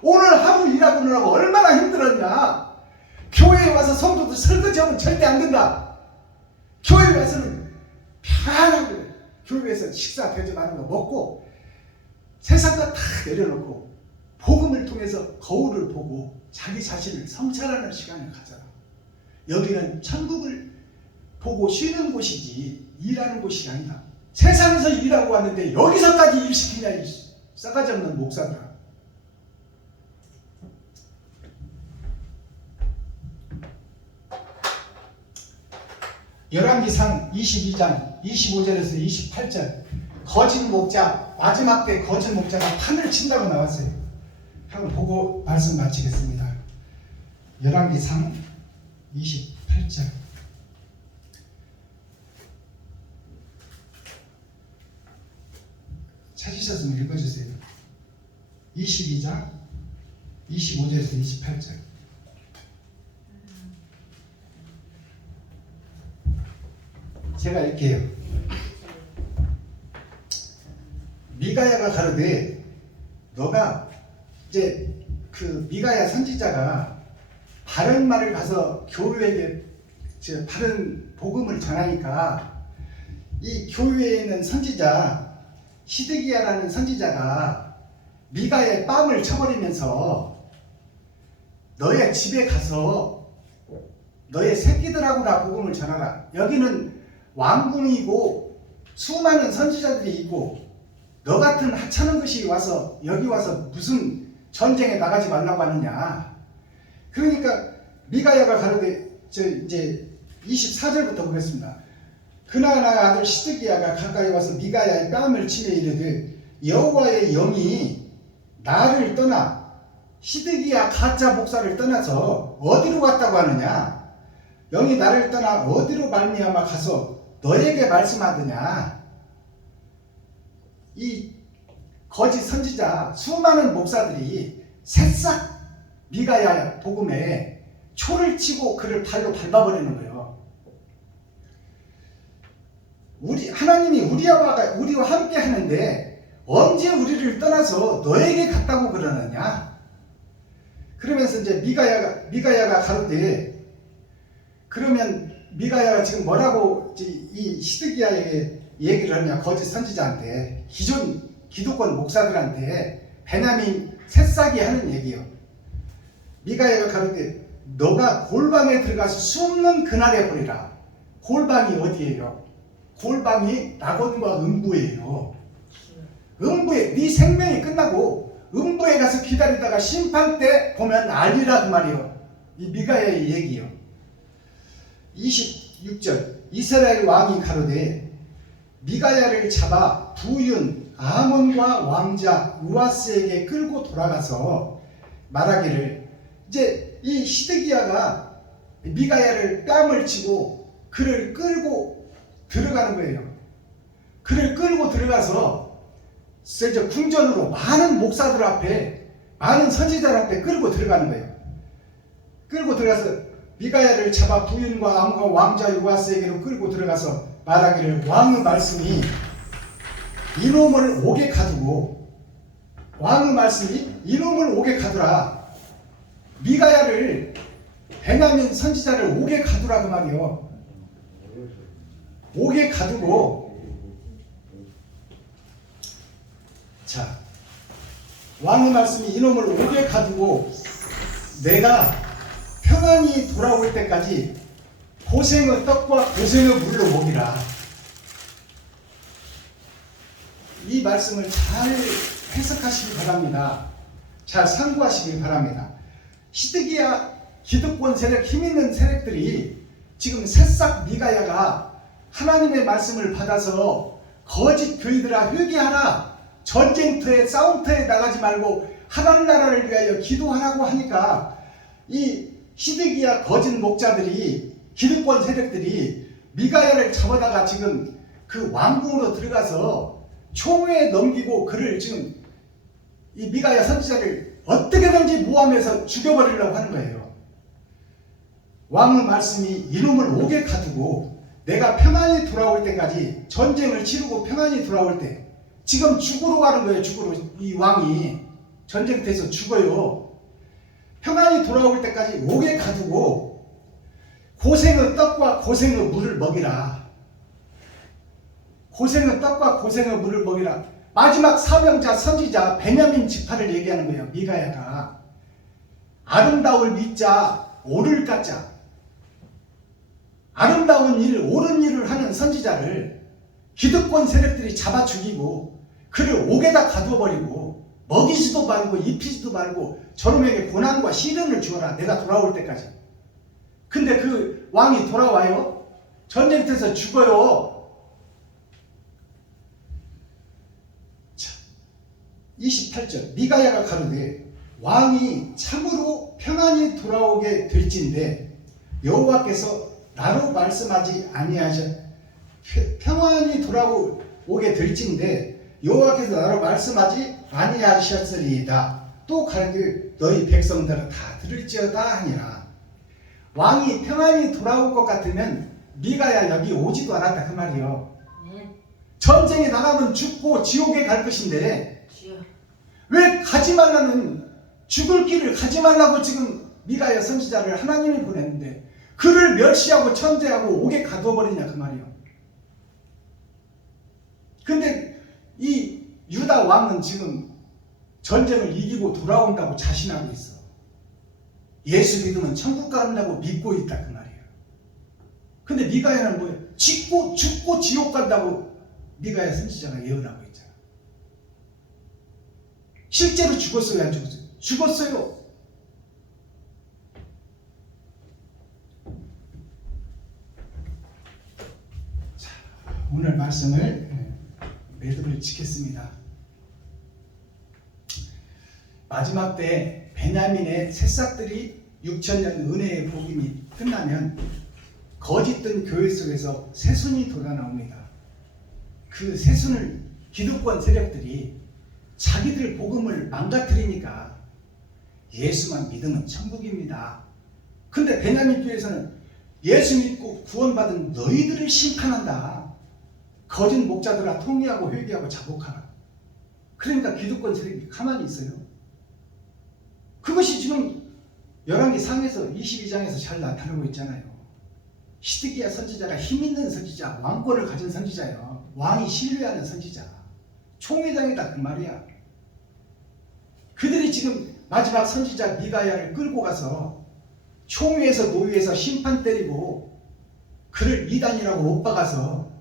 오늘 하루 일하고 오느라고 얼마나 힘들었냐. 교회에 와서 성도들 설거지하면 절대 안 된다. 교회에 와서는 편하게 교회에서 식사 대접하는 거 먹고 세상 거 다 내려놓고 복음을 통해서 거울을 보고 자기 자신을 성찰하는 시간을 가져라. 여기는 천국을 보고 쉬는 곳이지 일하는 곳이 아니다. 세상에서 일하고 왔는데 여기서까지 일시키냐 이 싸가지 없는 목사들아. 열왕기상 22장 25절에서 28절 거짓 목자 마지막 때 거짓 목자가 판을 친다고 나왔어요. 한번 보고 말씀 마치겠습니다. 열왕기상 28절 찾으셨으면 읽어주세요. 22장 25절에서 28절 제가 읽게요. 미가야가 가로되 너가 이제 그 미가야 선지자가 바른 말을 가서 교회에게 바른 복음을 전하니까 이 교회에 있는 선지자 시드기야라는 선지자가 미가야의 뺨을 쳐버리면서 너의 집에 가서 너의 새끼들하고나 복음을 전하라. 여기는 왕궁이고 수많은 선지자들이 있고 너 같은 하찮은 것이 와서 여기 와서 무슨 전쟁에 나가지 말라고 하느냐. 그러니까 미가야가 가로되 이제 24절부터 보겠습니다. 그나나 아들 시드기야가 가까이 와서 미가야의 뺨을 치며 이르되 여호와의 영이 나를 떠나 시드기야 가짜 목사를 떠나서 어디로 갔다고 하느냐. 영이 나를 떠나 어디로 말미암아 가서 너에게 말씀하느냐. 이 거짓 선지자 수많은 목사들이 새싹 미가야 복음에 초를 치고 그를 발로 밟아버리는 거예요. 하나님이 우리와 함께 하는데 언제 우리를 떠나서 너에게 갔다고 그러느냐. 그러면서 이제 미가야가 가로되 그러면 미가야가 지금 뭐라고 이 시드기야에게 얘기를 하냐. 거짓 선지자한테 기존 기독권 목사들한테 베냐민 새싹이 하는 얘기요. 미가야가 가로되 너가 골방에 들어가서 숨는 그날에 보리라. 골방이 어디예요? 골방이 낙원과 음부예요. 음부에 네 생명이 끝나고 음부에 가서 기다리다가 심판 때 보면 알리라 그 말이요. 이 미가야의 얘기요. 26절 이스라엘 왕이 가로되 미가야를 잡아 부윤 아몬과 왕자 요아스에게 끌고 돌아가서 말하기를 이제 이 시드기야가 미가야를 뺨을 치고 그를 끌고 들어가는 거예요. 그를 끌고 들어가서 세저 궁전으로 많은 목사들 앞에, 많은 선지자들 앞에 끌고 들어가는 거예요. 끌고 들어가서 미가야를 잡아 부인과 아무가 왕자 요아스에게로 끌고 들어가서 말하기를, 왕의 말씀이 이놈을 옥에 가두고, 왕의 말씀이 이놈을 옥에 가두라. 미가야를, 베냐민 선지자를 옥에 가두라 그 말이요. 옥에 가두고, 자, 왕의 말씀이 이놈을 옥에 가두고 내가 평안히 돌아올 때까지 고생의 떡과 고생의 물로 먹이라. 이 말씀을 잘 해석하시기 바랍니다. 잘 상고하시기 바랍니다. 시드기야 기득권 세력, 힘있는 세력들이 지금 새싹 미가야가 하나님의 말씀을 받아서 거짓 교회들아 회개하라, 전쟁터에 싸움터에 나가지 말고 하나님 나라를 위하여 기도하라고 하니까 이 시드기야 거짓 목자들이, 기득권 세력들이 미가야를 잡아다가 지금 그 왕궁으로 들어가서 총회에 넘기고 그를 지금 이 미가야 선지자를 어떻게든지 모함해서 죽여버리려고 하는 거예요. 왕의 말씀이 이놈을 옥에 가두고 내가 평안히 돌아올 때까지, 전쟁을 치르고 평안히 돌아올 때, 지금 죽으러 가는 거예요. 죽으러. 이 왕이 전쟁터에서 죽어요. 평안히 돌아올 때까지 옥에 가두고 고생의 떡과 고생의 물을 먹이라. 고생의 떡과 고생의 물을 먹이라. 마지막 사명자 선지자 베냐민 지파를 얘기하는 거예요. 미가야가 아름다울 미자 오를 가자, 아름다운 일, 옳은 일을 하는 선지자를 기득권 세력들이 잡아 죽이고 그를 옥에다 가두어버리고 먹이지도 말고 입히지도 말고 저놈에게 고난과 시련을 주어라, 내가 돌아올 때까지. 근데 그 왕이 돌아와요. 전쟁터에서 죽어요. 자, 28절 미가야가 가로되 왕이 참으로 평안히 돌아오게 될진데 여호와께서 나로 말씀하지 아니하셨, 평안히 돌아오게 될진데 여호와께서 나로 말씀하지 아니하셨으리이다. 또 가르되 너희 백성들은 다 들을지어다 하니라. 왕이 평안히 돌아올 것 같으면 미가야 여기 오지도 않았다 그 말이요. 전쟁에 나가면 죽고 지옥에 갈 것인데 왜 가지 말라는, 죽을 길을 가지 말라고 지금 미가야 선지자를 하나님이 보냈는데 그를 멸시하고 천대하고 옥에 가둬버리냐 그 말이요. 근데 이 유다 왕은 지금 전쟁을 이기고 돌아온다고 자신하고 있어. 예수 믿으면 천국 간다고 믿고 있다 그 말이에요. 근데 미가야는 뭐예요? 죽고 지옥 간다고 미가야 선지자가 예언하고 있잖아. 실제로 죽었어요, 안 죽었어요? 죽었어요. 자, 오늘 말씀을 매듭을 짓겠습니다. 마지막 때 베냐민의 새싹들이 6,000년 은혜의 복음이 끝나면 거짓된 교회 속에서 새순이 돋아나옵니다. 그 새순을 기득권 세력들이 자기들 복음을 망가뜨리니까 예수만 믿으면 천국입니다. 근데 베냐민 교회에서는 예수 믿고 구원받은 너희들을 심판한다. 거짓 목자들아 통회하고 회개하고 자복하라. 그러니까 기득권 세력이 가만히 있어요. 그것이 지금 열왕기 상에서 22장에서 잘 나타나고 있잖아요. 시드기야 선지자가 힘있는 선지자, 왕권을 가진 선지자예요. 왕이 신뢰하는 선지자, 총회장이다 그 말이야. 그들이 지금 마지막 선지자 미가야를 끌고 가서 총회에서 노예에서 심판 때리고 그를 이단이라고 못 박아서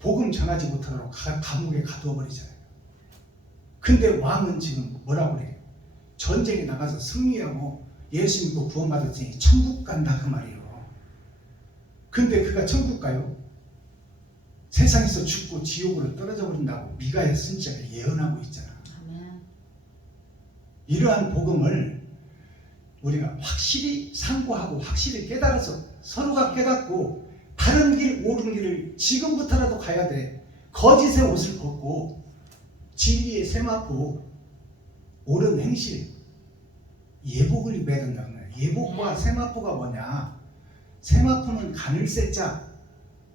복음 전하지 못하도록 감옥에 가두어 버리잖아요. 근데 왕은 지금 뭐라고 그래요? 전쟁에 나가서 승리하고 예수 믿고 구원받았으니 천국 간다 그 말이에요. 근데 그가 천국 가요? 세상에서 죽고 지옥으로 떨어져 버린다고 미가야 선지자가 예언하고 있잖아. 아멘. 이러한 복음을 우리가 확실히 상고하고 확실히 깨달아서 서로가 깨닫고 바른 길 옳은 길을 지금부터라도 가야 돼. 거짓의 옷을 벗고 진리의 세마포 옳은 행실 예복을 입어야 된다는 거예요. 예복과 세마포가 뭐냐? 세마포는 간을 쎄자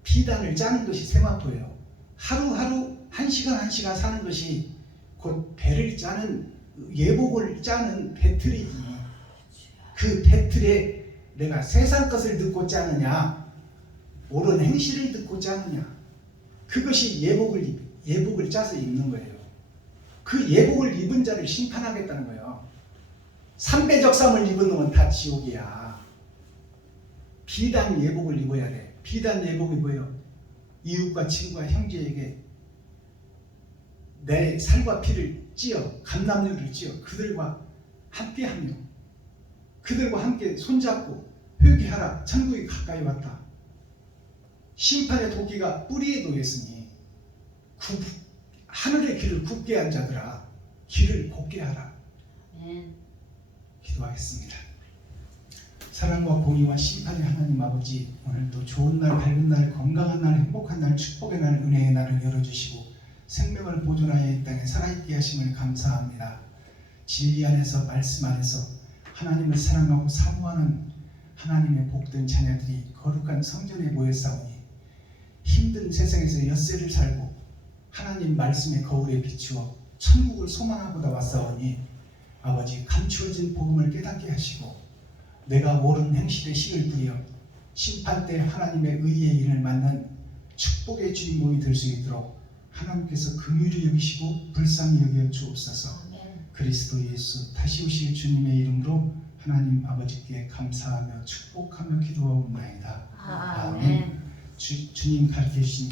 비단을 짜는 것이 세마포예요. 하루하루 한 시간 한 시간 사는 것이 곧 배를 짜는 예복을 짜는 배틀이지. 그 배틀에 내가 세상 것을 듣고 짜느냐 옳은 행실을 듣고 짜느냐 그것이 예복을 짜서 입는 거예요. 그 예복을 입은 자를 심판하겠다는 거예요. 삼배적삼을 입은 놈은 다 지옥이야. 비단 예복을 입어야 돼. 비단 예복이 뭐예요? 이웃과 친구와 형제에게 내 살과 피를 찌어 감남류를 찌어 그들과 함께하며 그들과 함께 손잡고 회개하라. 천국이 가까이 왔다. 심판의 도끼가 뿌리에 놓였으니 하늘의 길을 굽게 한 자들아 길을 곱게 하라. 기도하겠습니다. 사랑과 공의와 심판의 하나님 아버지, 오늘도 좋은 날, 밝은 날, 건강한 날, 행복한 날, 축복의 날, 은혜의 날을 열어주시고 생명을 보존하여 이 땅에 살아있게 하심을 감사합니다. 진리 안에서 말씀 안에서 하나님을 사랑하고 사모하는 하나님의 복된 자녀들이 거룩한 성전에 모였사오니 힘든 세상에서 엿새를 살고 하나님 말씀의 거울에 비추어 천국을 소망하고다 왔사오니 아버지 감추어진 복음을 깨닫게 하시고 내가 옳은 행실에 씨를 뿌려 심판 때 하나님의 의의 인을 맞는 축복의 주인공이 될 수 있도록 하나님께서 긍휼히 여기시고 불쌍히 여겨 주옵소서. 그리스도 예수 다시 오실 주님의 이름으로 하나님 아버지께 감사하며 축복하며 기도하옵나이다. 아멘. 주님 가르쳐 주신